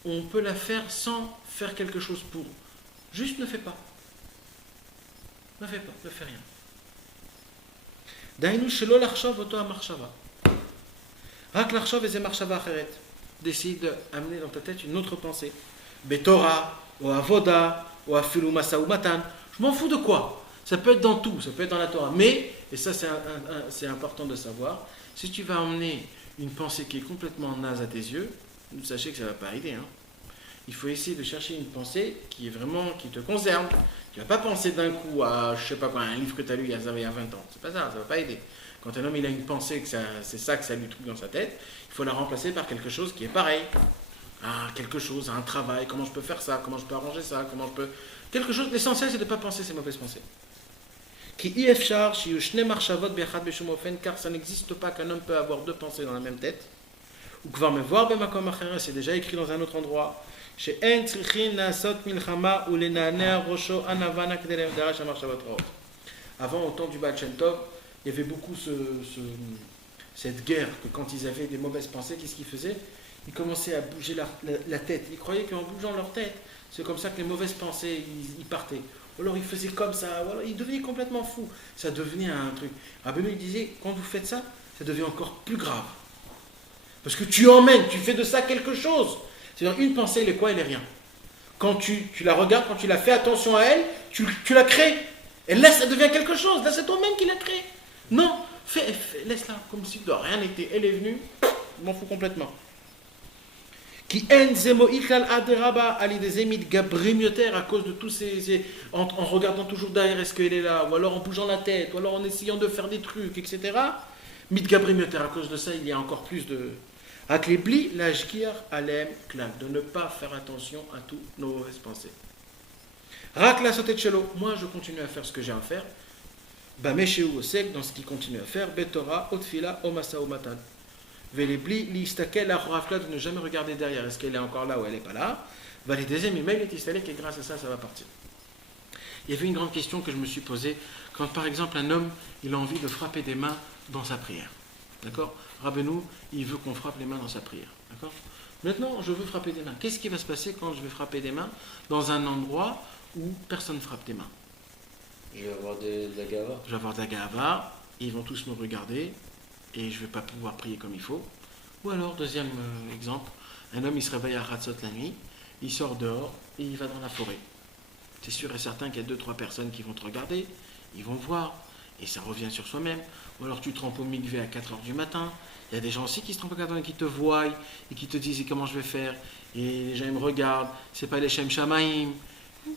on peut la faire sans faire quelque chose pour. Juste ne fais pas. Ne fais pas, ne fais rien. Dainu shelo lachshav oto hamarshava. Rak lachshav eze marshava acheret. Décide d'amener dans ta tête une autre pensée. Betorah, ou avoda, ou afilu masa ou matan. Je m'en fous de quoi. Ça peut être dans tout, ça peut être dans la Torah. Mais, et ça c'est important de savoir, si tu vas emmener une pensée qui est complètement naze à tes yeux, sachez que ça ne va pas arriver. Il faut essayer de chercher une pensée qui est vraiment, qui te concerne. Tu ne vas pas penser d'un coup à, je sais pas quoi, un livre que tu as lu il y a 20 ans. C'est pas ça, ça ne va pas aider. Quand un homme il a une pensée, que c'est ça que ça lui trouve dans sa tête, il faut la remplacer par quelque chose qui est pareil. Quelque chose, un travail, comment je peux faire ça, comment je peux arranger ça, comment je peux... Quelque chose, l'essentiel c'est de ne pas penser ces mauvaises pensées. Car ça n'existe pas qu'un homme peut avoir deux pensées dans la même tête. Ou que me voir, c'est déjà écrit dans un autre endroit. Avant, au temps du Baal Shem Tov, il y avait beaucoup cette guerre que quand ils avaient des mauvaises pensées, qu'est-ce qu'ils faisaient? Ils commençaient à bouger la tête. Ils croyaient qu'en bougeant leur tête, c'est comme ça que les mauvaises pensées, ils partaient. Ou alors ils faisaient comme ça, ou alors ils devenaient complètement fous. Ça devenait un truc. Rabbeinu il disait, quand vous faites ça, ça devient encore plus grave. Parce que tu emmènes, tu fais de ça quelque chose. C'est-à-dire une pensée, elle est quoi? Elle est rien. Quand tu la regardes, quand tu la fais attention à elle, tu la crées. Et là, ça devient quelque chose. Là, c'est toi-même qui la crée. Non, laisse-la comme si de rien n'était. Elle est venue, je m'en fous complètement. À cause de tous ces en regardant toujours derrière, est-ce qu'elle est là, ou alors en bougeant la tête, ou alors en essayant de faire des trucs, etc. Mitgabrimioter, à cause de ça, il y a encore plus de Aklebli, l'ajkir, alem, klal, de ne pas faire attention à toutes nos mauvaises pensées. Rak la sotet chelo, moi je continue à faire ce que j'ai à faire. Bamesheu osek, dans ce qu'il continue à faire, betora, otfila, omasa, omatan. Velebli, listakel, la chorafla, de ne jamais regarder derrière, est-ce qu'elle est encore là ou elle n'est pas là. Les deuxième email est installé, et grâce à ça, ça va partir. Il y avait une grande question que je me suis posée, quand par exemple un homme, il a envie de frapper des mains dans sa prière. D'accord? Rabbeinu, il veut qu'on frappe les mains dans sa prière. D'accord? Maintenant, je veux frapper des mains. Qu'est-ce qui va se passer quand je vais frapper des mains dans un endroit où personne ne frappe des mains? Je vais avoir de la gava. Je vais avoir de la gava, ils vont tous me regarder, et je ne vais pas pouvoir prier comme il faut. Ou alors, deuxième exemple, un homme il se réveille à Ratzot la nuit, il sort dehors et il va dans la forêt. C'est sûr et certain qu'il y a 2-3 personnes qui vont te regarder, ils vont voir, et ça revient sur soi-même. Ou alors tu te trempes au mikvé à 4h du matin, il y a des gens aussi qui se trompent à 4h et qui te voient et qui te disent et comment je vais faire, et les gens ils me regardent, c'est pas les Shem Shamaim,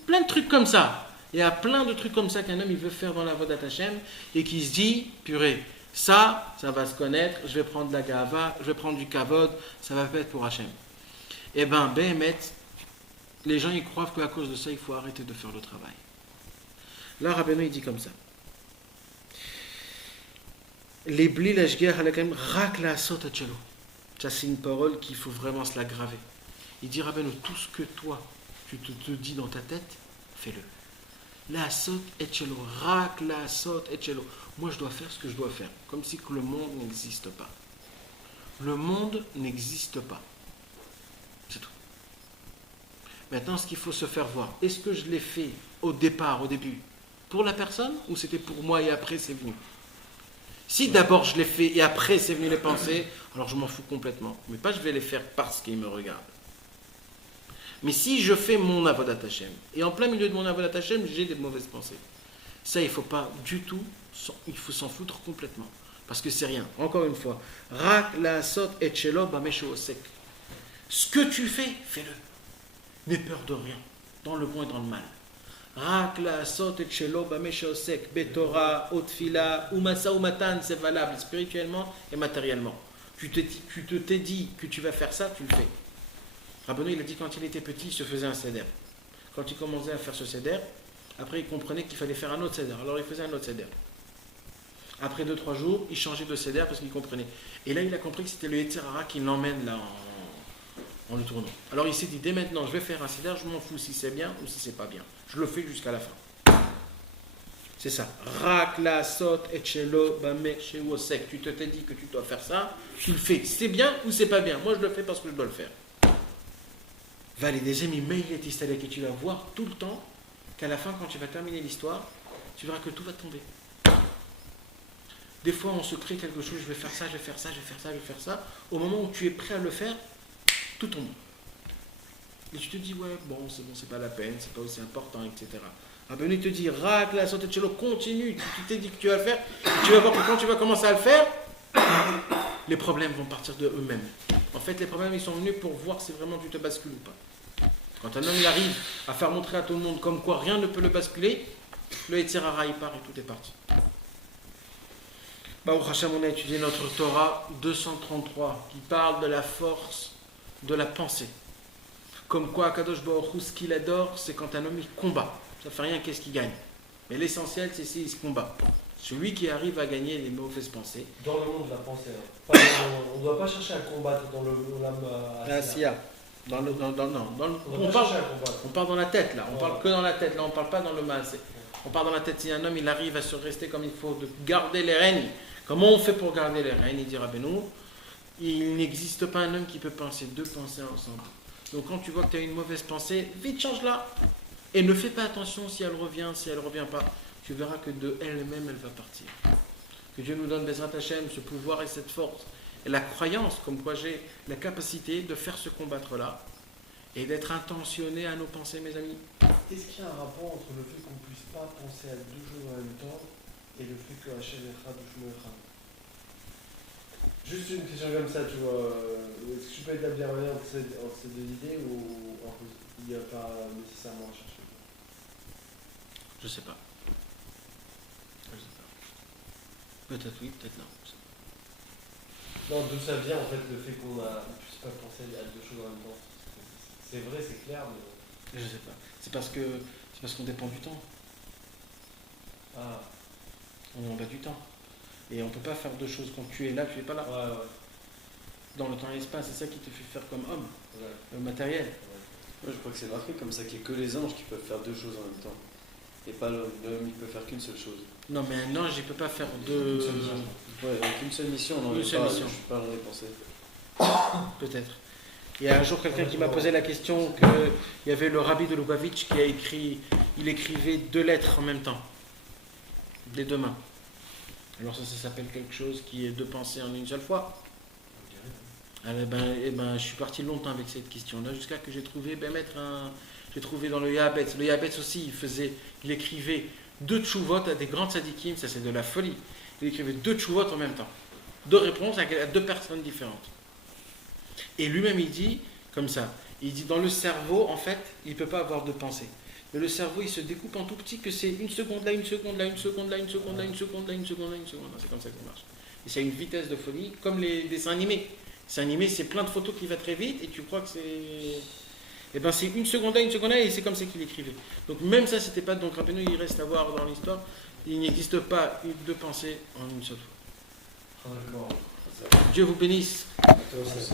plein de trucs comme ça. Il y a plein de trucs comme ça qu'un homme il veut faire dans la Vodat Hashem et qui se dit, purée, ça va se connaître, je vais prendre de la gava, je vais prendre du kavod, ça va pas être pour Hashem. Eh bien, Behemet, les gens ils croient qu'à cause de ça, il faut arrêter de faire le travail. Là, Rabbeinu il dit comme ça. Les bli lashger halakem rak la sot etchelo. Ça, c'est une parole qu'il faut vraiment se la graver. Il dit, Rabbeinu, tout ce que toi, tu te dis dans ta tête, fais-le. La sot etchelo, rak la sot etchelo. Moi, je dois faire ce que je dois faire. Comme si que le monde n'existe pas. Le monde n'existe pas. C'est tout. Maintenant, ce qu'il faut se faire voir, est-ce que je l'ai fait au début, pour la personne, ou c'était pour moi et après c'est venu? Si d'abord je l'ai fait et après c'est venu les pensées, alors je m'en fous complètement. Mais pas je vais les faire parce qu'ils me regardent. Mais si je fais mon avodat Hashem, et en plein milieu de mon avodat Hashem, j'ai des mauvaises pensées, ça il ne faut pas du tout, il faut s'en foutre complètement. Parce que c'est rien. Encore une fois, rak la sot et chelo bamesho osek. Ce que tu fais, fais-le. N'aie peur de rien, dans le bon et dans le mal. Rak la sot et chelo bamesho osek. Betora, otfila, umasa umatan, c'est valable spirituellement et matériellement. Tu t'es dit que tu vas faire ça, tu le fais. Rabbeinu, il a dit quand il était petit, il se faisait un seder. Quand il commençait à faire ce seder, après il comprenait qu'il fallait faire un autre seder. Alors il faisait un autre seder. Après 2-3 jours, il changeait de seder parce qu'il comprenait. Et là, il a compris que c'était le Yetzer Hara qui l'emmène là en le tournant. Alors il s'est dit, dès maintenant, je vais faire un seder, je m'en fous si c'est bien ou si c'est pas bien. Je le fais jusqu'à la fin. C'est ça. Rak la sot et chelo bame shewosek. Tu t'es dit que tu dois faire ça, tu le fais. C'est bien ou c'est pas bien. Moi, je le fais parce que je dois le faire. Valé des amis, mais il est installé et tu vas voir tout le temps qu'à la fin, quand tu vas terminer l'histoire, tu verras que tout va tomber. Des fois, on se crée quelque chose, je vais faire ça, je vais faire ça, je vais faire ça, je vais faire ça. Au moment où tu es prêt à le faire, tout tombe. Et tu te dis, ouais, bon, c'est pas la peine, c'est pas aussi important, etc. Rabbeinu, il te dit, rak la santé de Chelo, continue, tu t'es dit que tu vas le faire, et tu vas voir que quand tu vas commencer à le faire, les problèmes vont partir de eux-mêmes. En fait, les problèmes, ils sont venus pour voir si vraiment tu te bascules ou pas. Quand un homme il arrive à faire montrer à tout le monde comme quoi rien ne peut le basculer, le Yetzer Hara, il part et tout est parti. Baruch Hashem, on a étudié notre Torah 233 qui parle de la force de la pensée. Comme quoi, Kadosh Baruch Hu, ce qu'il adore, c'est quand un homme il combat. Ça fait rien, qu'est-ce qu'il gagne. Mais l'essentiel, c'est s'il se combat. Celui qui arrive à gagner les mauvaises pensées. Dans le monde de la pensée. On ne doit pas chercher à combattre dans le Asiya. On part dans la tête là. On parle que dans la tête. Là, on ne parle pas dans le mal. On part dans la tête. Si un homme il arrive à se rester comme il faut, de garder les rênes. Comment on fait pour garder les rênes? Il dit Rabbeinu, il n'existe pas un homme qui peut penser deux pensées ensemble. Donc quand tu vois que tu as une mauvaise pensée, vite change-la. Et ne fais pas attention si elle revient, si elle ne revient pas. Tu verras que de elle-même, elle va partir. Que Dieu nous donne, Bezrat Hashem, ce pouvoir et cette force. Et la croyance, comme quoi j'ai la capacité de faire ce combattre-là. Et d'être intentionné à nos pensées, mes amis. Est-ce qu'il y a un rapport entre le fait qu'on ne puisse pas penser à deux choses en même temps et le fait que Hachem Echad ou Shmo Echad? Juste une question comme ça, tu vois. Est-ce que tu peux établir un lien entre ces deux idées ou il n'y a pas nécessairement à chercher? Je sais pas. Peut-être oui, peut-être non. Non, d'où ça vient en fait le fait qu'on ne puisse pas penser à deux choses en même temps? C'est vrai, c'est clair, mais... Je sais pas. C'est parce qu'on dépend du temps. Ah. On a du temps. Et on ne peut pas faire deux choses. Quand tu es là, tu n'es pas là. Ouais. Dans le temps et l'espace, c'est ça qui te fait faire comme homme. Ouais. Le matériel. Moi, je crois que c'est marqué comme ça qu'il n'y a que les anges qui peuvent faire deux choses en même temps. Et pas l'homme. L'homme, il peut faire qu'une seule chose. Non, mais un ange, il ne peut pas faire deux... Ouais, donc une seule mission, non, Une seule mission. Je suis pas dans les pensées. Peut-être. Il y a un jour quelqu'un qui m'a posé la question qu'il y avait le rabbi de Lubavitch qui a écrit, il écrivait 2 lettres en même temps, des 2 mains. Alors ça s'appelle quelque chose qui est 2 pensées en une seule fois. Je suis parti longtemps avec cette question-là jusqu'à que j'ai trouvé j'ai trouvé dans le Yahabetz. Le Yahabetz aussi, il écrivait 2 tchouvot à des grands tzadikim, ça c'est de la folie. Il écrivait 2 tchouvot en même temps, 2 réponses à 2 personnes différentes. Et lui-même, il dit, comme ça, il dit, dans le cerveau, en fait, il ne peut pas avoir de pensée. Mais le cerveau, il se découpe en tout petit, que c'est une seconde là, une seconde là, une seconde là, une seconde là, une seconde là, une seconde là, une seconde là. C'est comme ça que ça marche. Et c'est une vitesse de folie, comme les dessins animés. Les dessins animés, c'est plein de photos qui vont très vite, et tu crois que c'est... Eh bien, c'est une seconde là, et c'est comme ça qu'il écrivait. Donc, même ça, c'était pas... Donc, Rabbeinu, il reste à voir dans l'histoire, il n'existe pas 2 pensées en une seule fois. D'accord. Dieu vous bénisse. Toi aussi.